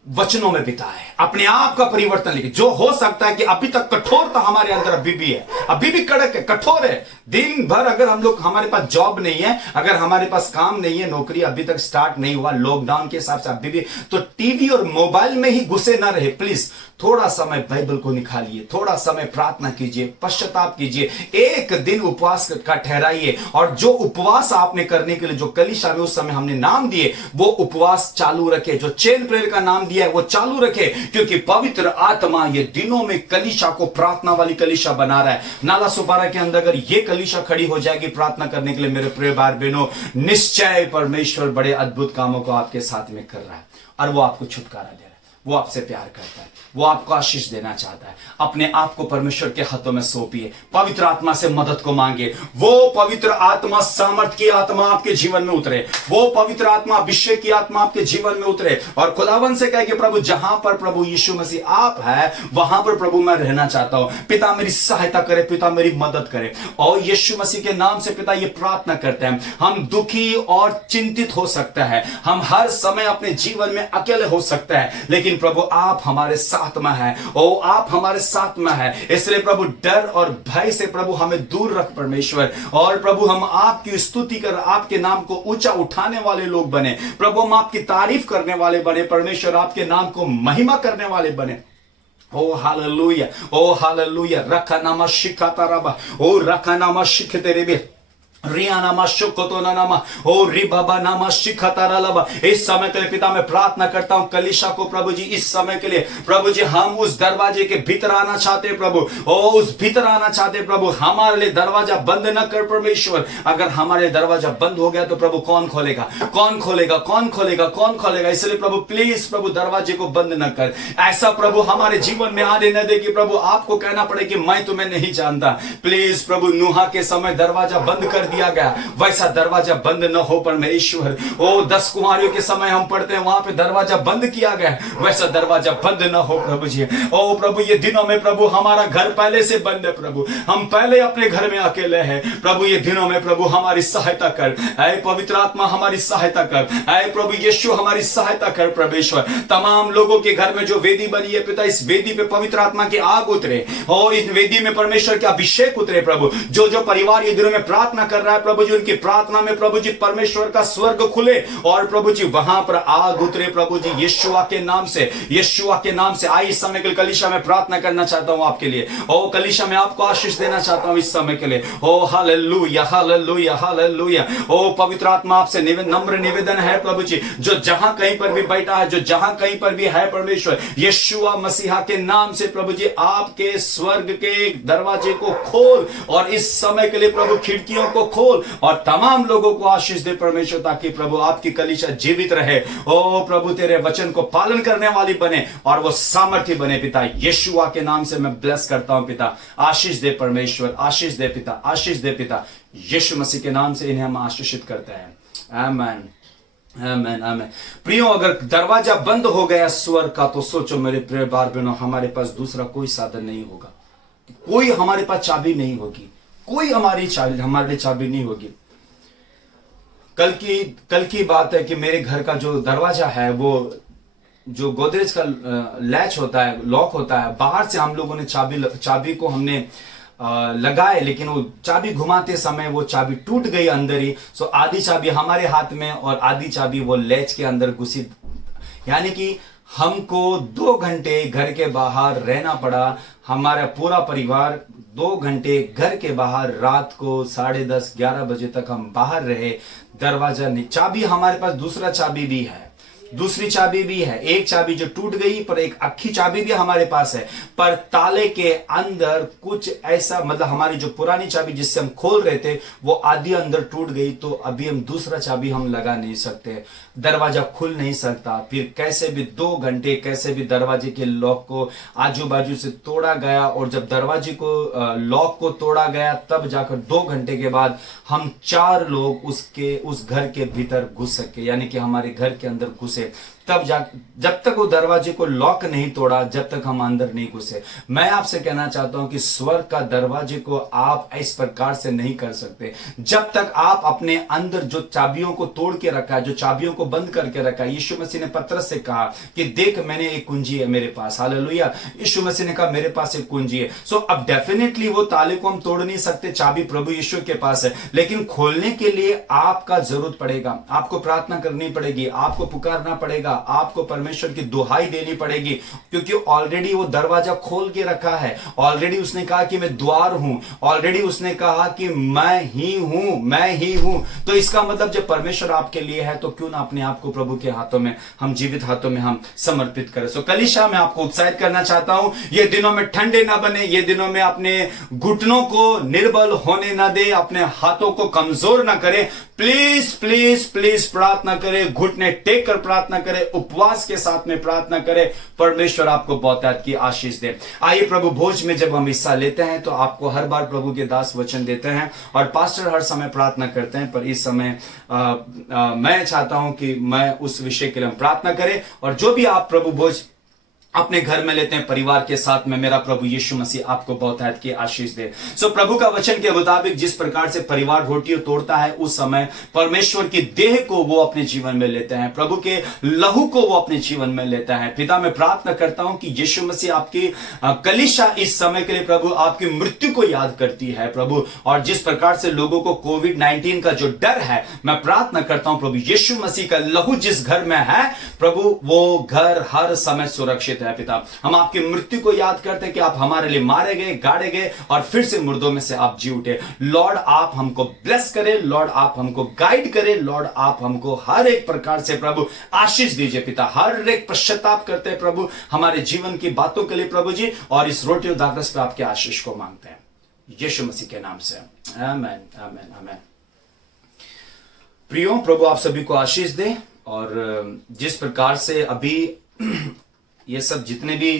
वचनों में बिताए, अपने आप का परिवर्तन लेके। जो हो सकता है कि अभी तक कठोरता हमारे अंदर अभी भी है, अभी भी कड़क है, कठोर है। दिन भर अगर हम लोग, हमारे पास जॉब नहीं है, अगर हमारे पास काम नहीं है, नौकरी अभी तक स्टार्ट नहीं हुआ, लॉकडाउन के हिसाब से अभी भी, तो टीवी और मोबाइल में ही घुसे ना रहे। प्लीज थोड़ा समय बाइबल को निकालिए, थोड़ा समय प्रार्थना कीजिए, पश्चाताप कीजिए, एक दिन उपवास का ठहराइए। और जो उपवास आपने करने के लिए जो कलीसिया में उस समय हमने नाम दिए, वो उपवास चालू रखे। जो चेन प्रेयर का नाम दिया है वो चालू रखे, क्योंकि पवित्र आत्मा ये दिनों में कलीसिया को प्रार्थना वाली कलीसिया बना रहा है। नाला सुपारा के अंदर अगर ये कलीसिया खड़ी हो जाएगी प्रार्थना करने के लिए, मेरे प्रिय भाई बहनों, निश्चय परमेश्वर बड़े अद्भुत कामों को आपके साथ में कर रहा है, और वो आपको छुटकारा दे रहा है, वो आपसे प्यार करता है, वो आपको आशीष देना चाहता है। अपने आप को परमेश्वर के हाथों में सौंपिए, पवित्र आत्मा से मदद को मांगे। वो पवित्र आत्मा, सामर्थ की आत्मा आपके जीवन में उतरे, वो पवित्र आत्मा, अभिषेक की आत्मा आपके जीवन में उतरे, और खुदावन से कहे कि प्रभु जहां पर प्रभु यीशु मसीह आप है, वहां पर प्रभु मैं रहना चाहता हूं। पिता मेरी सहायता करे, पिता मेरी मदद करे। और यीशु मसीह के नाम से पिता ये प्रार्थना करते हैं। हम दुखी और चिंतित हो सकता है, हम हर समय अपने जीवन में अकेले हो सकते हैं, लेकिन प्रभु आप हमारे साथ में है, ओ आप हमारे साथ में है। इसलिए प्रभु डर और भय से प्रभु हमें दूर रख परमेश्वर, और प्रभु हम आपकी स्तुति कर, आपके नाम को ऊंचा उठाने वाले लोग बने। प्रभु हम आपकी तारीफ करने वाले बने परमेश्वर, आपके नाम को महिमा करने वाले बने। ओ हालेलुया, ओ हालेलुया। रखा नामा शिखाता रबा, ओ रखा नामा शिखते रेबे, रियानामा शुकोतोनामा, ओ रिबाबा नामा शिखतारालबा। इस समय के लिए पिता मैं प्रार्थना करता हूं कलीसिया को प्रभु जी, इस समय के लिए प्रभु जी हम उस दरवाजे के भीतर आना चाहते प्रभु, ओ उस भीतर आना चाहते प्रभु। हमारे लिए दरवाजा बंद न कर परमेश्वर। अगर हमारे दरवाजा बंद हो गया तो प्रभु कौन खोलेगा, कौन खोलेगा, कौन खोलेगा, कौन खोलेगा। इसलिए प्रभु प्लीज प्रभु दरवाजे को बंद न कर। ऐसा प्रभु हमारे जीवन में आने न दे कि प्रभु आपको कहना पड़े कि मैं तुम्हें नहीं जानता। प्लीज प्रभु नूहा के समय दरवाजा बंद कर दिया गया, वैसा दरवाजा बंद न हो परमेश्वर। ओ 10 कुमारियों के समय हम पढ़ते हैं वहां पे दरवाजा बंद किया गया, वैसा दरवाजा बंद न हो प्रभु जी। ओ प्रभु ये दिनों में प्रभु हमारा घर पहले से बंद है प्रभु, हम पहले अपने घर में अकेले हैं प्रभु। ये दिनों में प्रभु हमारी सहायता कर, ऐ पवित्र आत्मा हमारी सहायता कर, ऐ प्रभु यीशु हमारी सहायता कर परमेश्वर। तमाम लोगों के घर में जो वेदी बनी है पिता, इस वेदी पे पवित्र आत्मा की आग उतरे, और इस वेदी में परमेश्वर का अभिषेक उतरे प्रभु। जो जो परिवार ये दिनों में प्रार्थना कर रहा है प्रभु जी, उनकी प्रार्थना में प्रभु जी परमेश्वर का स्वर्ग खुले, और प्रभु जी वहां पर आग उतरे प्रभु जी, यीशुआ के नाम से, यीशुआ के नाम से। आई इस समय के लिए कलीसिया में प्रार्थना करना चाहता हूं आपके लिए, ओ कलीसिया में आपको आशीष देना चाहता हूं इस समय के लिए। ओ हालेलुया, हालेलुया, हालेलुया। ओ पवित्र आत्मा आपसे नम्र निवेदन है प्रभु जी, जो जहां कहीं पर भी बैठा है, जो जहां कहीं पर भी है परमेश्वर, यीशुआ मसीहा के नाम से प्रभु जी आपके स्वर्ग के दरवाजे को खोल, और इस समय के लिए प्रभु खिड़कियों को खोल, और तमाम लोगों को आशीष दे परमेश्वर, ताकि प्रभु आपकी कलीसिया जीवित रहे। ओ प्रभु तेरे वचन को पालन करने वाली बने, और वो सामर्थ्य बने पिता। यीशुआ के नाम से मैं ब्लेस करता हूं पिता। आशीष दे परमेश्वर, आशीष दे पिता, आशीष दे पिता। यीशु मसीह के नाम से इन्हें हम आशीषित करते हैं। आमीन, आमीन, आमीन। प्रियो अगर दरवाजा बंद हो गया स्वर्ग का, तो सोचो मेरे प्रिय भाई बहनों, हमारे पास दूसरा कोई साधन नहीं होगा, कोई हमारे पास चाबी नहीं होगी, कोई हमारे लिए चाबी नहीं होगी। कल की बात है कि मेरे घर का जो दरवाजा है, वो जो गोदरेज का लैच होता है, लॉक होता है, बाहर से हम लोगों ने चाबी को हमने लगाए, लेकिन वो चाबी घुमाते समय वो चाबी टूट गई अंदर ही। सो आधी चाबी हमारे हाथ में और आधी चाबी वो लैच के अंदर घुसी, यानी कि हमको 2 घंटे घर के बाहर रहना पड़ा। हमारा पूरा परिवार 2 घंटे घर के बाहर, रात को 10:30-11 बजे तक हम बाहर रहे। दरवाजा नहीं, चाबी हमारे पास दूसरा चाबी भी है, दूसरी चाबी भी है, एक चाबी जो टूट गई पर एक अच्छी चाबी भी हमारे पास है। पर ताले के अंदर कुछ ऐसा, मतलब हमारी जो पुरानी चाबी जिससे हम खोल रहे थे वो आधी अंदर टूट गई, तो अभी हम दूसरा चाबी हम लगा नहीं सकते, दरवाजा खुल नहीं सकता। फिर कैसे भी 2 घंटे कैसे भी दरवाजे के लॉक को आजू बाजू से तोड़ा गया, और जब दरवाजे को लॉक को तोड़ा गया तब जाकर 2 घंटे के बाद हम 4 लोग उस घर के भीतर घुस सके, यानी कि हमारे घर के अंदर घुसे। तब जब तक वो दरवाजे को लॉक नहीं तोड़ा, जब तक हम अंदर नहीं घुसे। मैं आपसे कहना चाहता हूं कि स्वर्ग का दरवाजे को आप इस प्रकार से नहीं कर सकते जब तक आप अपने अंदर जो चाबियों को तोड़ के रखा है, जो चाबियों को बंद करके रखा है। यीशु मसीह ने पतरस से कहा कि देख मैंने एक कुंजी है मेरे पास, हालेलुया। यीशु मसीह ने कहा मेरे पास एक कुंजी है। सो अब डेफिनेटली वो ताले को हम तोड़ नहीं सकते, चाबी प्रभु यीशु के पास है, लेकिन खोलने के लिए आपका जरूरत पड़ेगा, आपको प्रार्थना करनी पड़ेगी, आपको पुकारना पड़ेगा, आपको परमेश्वर की दुहाई देनी पड़ेगी, क्योंकि ऑलरेडी वो दरवाजा खोल के रखा है। ऑलरेडी उसने कहा कि मैं द्वार हूं, ऑलरेडी उसने कहा कि मैं ही हूं। तो इसका मतलब जब परमेश्वर आपके लिए है तो क्यों ना अपने आप को प्रभु के हाथों में, हम जीवित हाथों में हम समर्पित करें। सो कलीसिया मैं आपको उत्साहित करना चाहता हूं, ये दिनों में ठंडे ना बने, ये दिनों में अपने घुटनों को निर्बल होने ना दे, अपने हाथों को कमजोर ना करें। प्लीज प्लीज प्लीज प्रार्थना करें, घुटने टेक कर प्रार्थना करें, उपवास के साथ में प्रार्थना करें। परमेश्वर आपको बहुतायत की आशीष दे। आइए प्रभु भोज में जब हम हिस्सा लेते हैं तो आपको हर बार प्रभु के दास वचन देते हैं और पास्टर हर समय प्रार्थना करते हैं, पर इस समय मैं चाहता हूं कि मैं उस विषय के लिए हम प्रार्थना करें। और जो भी आप प्रभु भोज अपने घर में लेते हैं परिवार के साथ में, मेरा प्रभु यीशु मसीह आपको बहुतायत की आशीष दे। सो प्रभु का वचन के मुताबिक जिस प्रकार से परिवार रोटियां तोड़ता है, उस समय परमेश्वर की देह को वो अपने जीवन में लेते हैं, प्रभु के लहू को वो अपने जीवन में लेता है। पिता मैं प्रार्थना करता हूं कि यीशु मसीह आपकी कलीसिया इस समय के लिए प्रभु आपकी मृत्यु को याद करती है प्रभु, और जिस प्रकार से लोगों को कोविड-19 का जो डर है, मैं प्रार्थना करता हूं प्रभु यीशु मसीह का लहू जिस घर में है प्रभु, वो घर हर समय सुरक्षित है। पिता हम आपकी मृत्यु को याद करते हैं कि आप हमारे लिए मारे गए, गाड़े गए और फिर से मुर्दों में से आप जी उठे। लॉर्ड आप हमको ब्लेस करें, लॉर्ड आप हमको गाइड करें, लॉर्ड आप हमको हर एक प्रकार से प्रभु आशीष दीजिए पिता। हर एक पश्चाताप करते हैं प्रभु हमारे जीवन की बातों के लिए प्रभु जी, और इस रोटी और दाखरस पे आपके आशीष को मांगते हैं यीशु मसीह के नाम से, आमीन आमीन आमीन। प्रियो प्रभु आप सभी को आशीष दे। और जिस प्रकार से अभी ये सब जितने भी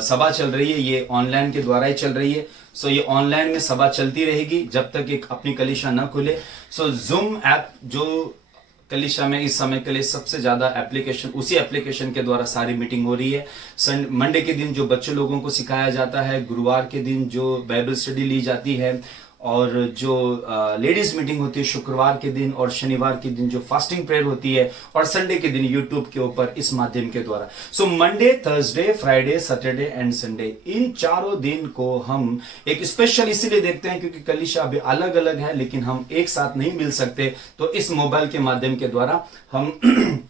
सभा चल रही है ये ऑनलाइन के द्वारा ही चल रही है। सो ये ऑनलाइन में सभा चलती रहेगी जब तक एक अपनी कलीसिया न खुले। सो जूम ऐप जो कलीसिया में इस समय के लिए सबसे ज्यादा एप्लीकेशन, उसी एप्लीकेशन के द्वारा सारी मीटिंग हो रही है। मंडे के दिन जो बच्चे लोगों को सिखाया जाता है, गुरुवार के दिन जो बाइबल स्टडी ली जाती है, और जो लेडीज मीटिंग होती है शुक्रवार के दिन, और शनिवार के दिन जो फास्टिंग प्रेयर होती है, और संडे के दिन यूट्यूब के ऊपर इस माध्यम के द्वारा। So Monday, Thursday, Friday, Saturday and Sunday, इन चारों दिन को हम एक स्पेशल इसीलिए देखते हैं क्योंकि कलीसिया अभी अलग अलग है, लेकिन हम एक साथ नहीं मिल सकते, तो इस मोबाइल के माध्यम के द्वारा हम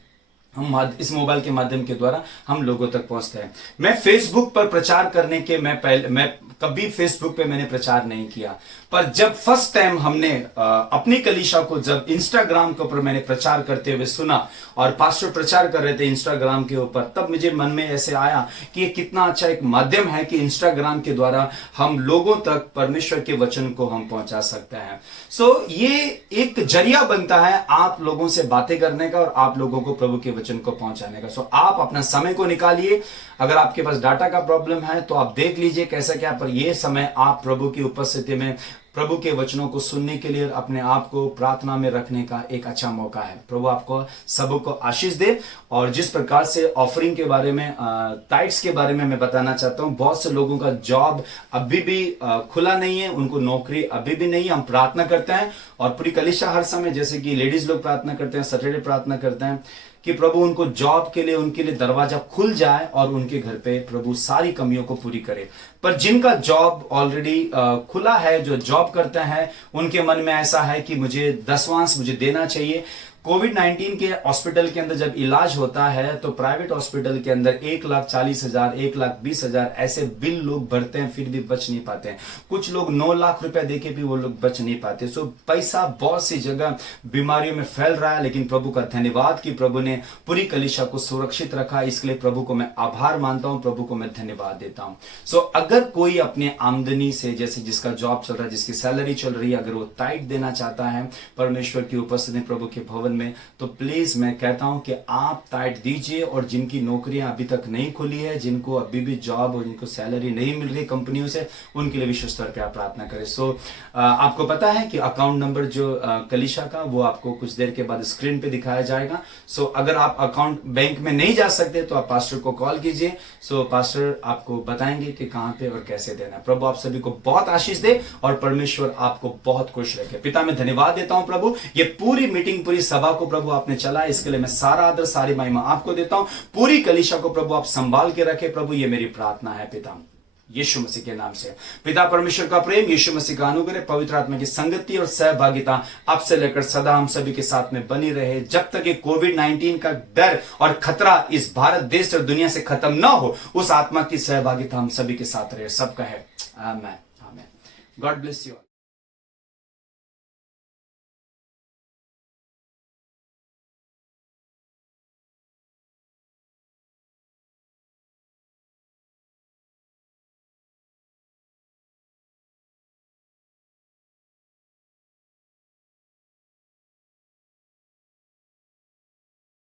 इस मोबाइल के माध्यम के द्वारा हम लोगों तक पहुंचते हैं। मैं फेसबुक पर प्रचार करने के मैं कभी फेसबुक पे मैंने प्रचार नहीं किया, पर जब फर्स्ट टाइम हमने अपनी कलीसिया को जब इंस्टाग्राम के ऊपर मैंने प्रचार करते हुए सुना और पास्टर प्रचार कर रहे थे इंस्टाग्राम के ऊपर, तब मुझे मन में ऐसे आया कि ये कितना अच्छा एक माध्यम है कि इंस्टाग्राम के द्वारा हम लोगों तक परमेश्वर के वचन को हम पहुंचा सकते हैं। सो ये एक जरिया बनता है आप लोगों से बातें करने का और आप लोगों को प्रभु के वचन को पहुंचाने का। सो आप अपना समय को निकालिए। अगर आपके पास डाटा का प्रॉब्लम है तो आप देख लीजिए कैसा क्या, पर यह समय आप प्रभु की उपस्थिति में प्रभु के वचनों को सुनने के लिए अपने आप को प्रार्थना में रखने का एक अच्छा मौका है। प्रभु आपको सबको आशीष दे। और जिस प्रकार से ऑफरिंग के बारे में, टाइट्स के बारे में मैं बताना चाहता हूं, बहुत से लोगों का जॉब अभी भी खुला नहीं है, उनको नौकरी अभी भी नहीं है। हम प्रार्थना करते हैं और पूरी कलीसिया हर समय, जैसे कि लेडीज लोग प्रार्थना करते हैं, सैटरडे प्रार्थना करते हैं कि प्रभु उनको जॉब के लिए, उनके लिए दरवाजा खुल जाए और उनके घर पे प्रभु सारी कमियों को पूरी करे। पर जिनका जॉब ऑलरेडी खुला है, जो जॉब करते हैं, उनके मन में ऐसा है कि मुझे दसवांश मुझे देना चाहिए, कोविड-19 के हॉस्पिटल के अंदर जब इलाज होता है तो प्राइवेट हॉस्पिटल के अंदर 1,40,000, 1,20,000 ऐसे बिल लोग भरते हैं, फिर भी बच नहीं पाते हैं। कुछ लोग 9 लाख रुपए देके भी वो लोग बच नहीं पाते। सो पैसा बहुत सी जगह बीमारियों में फैल रहा है, लेकिन प्रभु का धन्यवाद कि प्रभु ने पूरी कलीसिया को सुरक्षित रखा। इसके लिए प्रभु को मैं आभार मानता हूं, प्रभु को मैं धन्यवाद देता हूं। सो अगर कोई अपने आमदनी से, जैसे जिसका जॉब चल रहा है, जिसकी सैलरी चल रही है, अगर वो टाइट देना चाहता है परमेश्वर की उपस्थिति में प्रभु के भवन में, तो प्लीज मैं कहता हूं कि आप टाइट दीजिए। और जिनकी नौकरियां अभी तक नहीं खुली है, जिनको अभी भी जॉब और जिनको सैलरी नहीं मिल रही कंपनियों से, उनके लिए विश्व स्तर पर आप प्रार्थना करें। सो आपको पता है कि अकाउंट नंबर जो कलीसिया का, वो आपको कुछ देर के बाद स्क्रीन पे दिखाया जाएगा। सो अगर आप अकाउंट बैंक में नहीं जा सकते तो आप पास्टर को कॉल कीजिए। सो पास्टर आपको बताएंगे कि कहां पे और कैसे देना है। प्रभु आप सभी को बहुत आशीष दे और परमेश्वर आपको बहुत खुश रखे। पिता मैं धन्यवाद देता हूं प्रभु, ये पूरी मीटिंग, पूरी सभा को प्रभु आपने चला, इसके लिए मैं सारा आदर, सारी महिमा आपको देता हूं। पूरी कलीसिया को प्रभु आप संभाल के रखे प्रभु, ये मेरी प्रार्थना है पिता, यीशु मसीह के नाम से। पिता परमेश्वर का प्रेम, यीशु मसीह का अनुग्रह, पवित्र आत्मा की संगति और सहभागिता अब से लेकर सदा हम सभी के साथ में बनी रहे, जब तक ये कोविड-19 का डर और खतरा इस भारत देश और दुनिया से खत्म ना हो। उस आत्मा की सहभागिता हम सभी के साथ रहे। सबका है amen, amen. God bless you.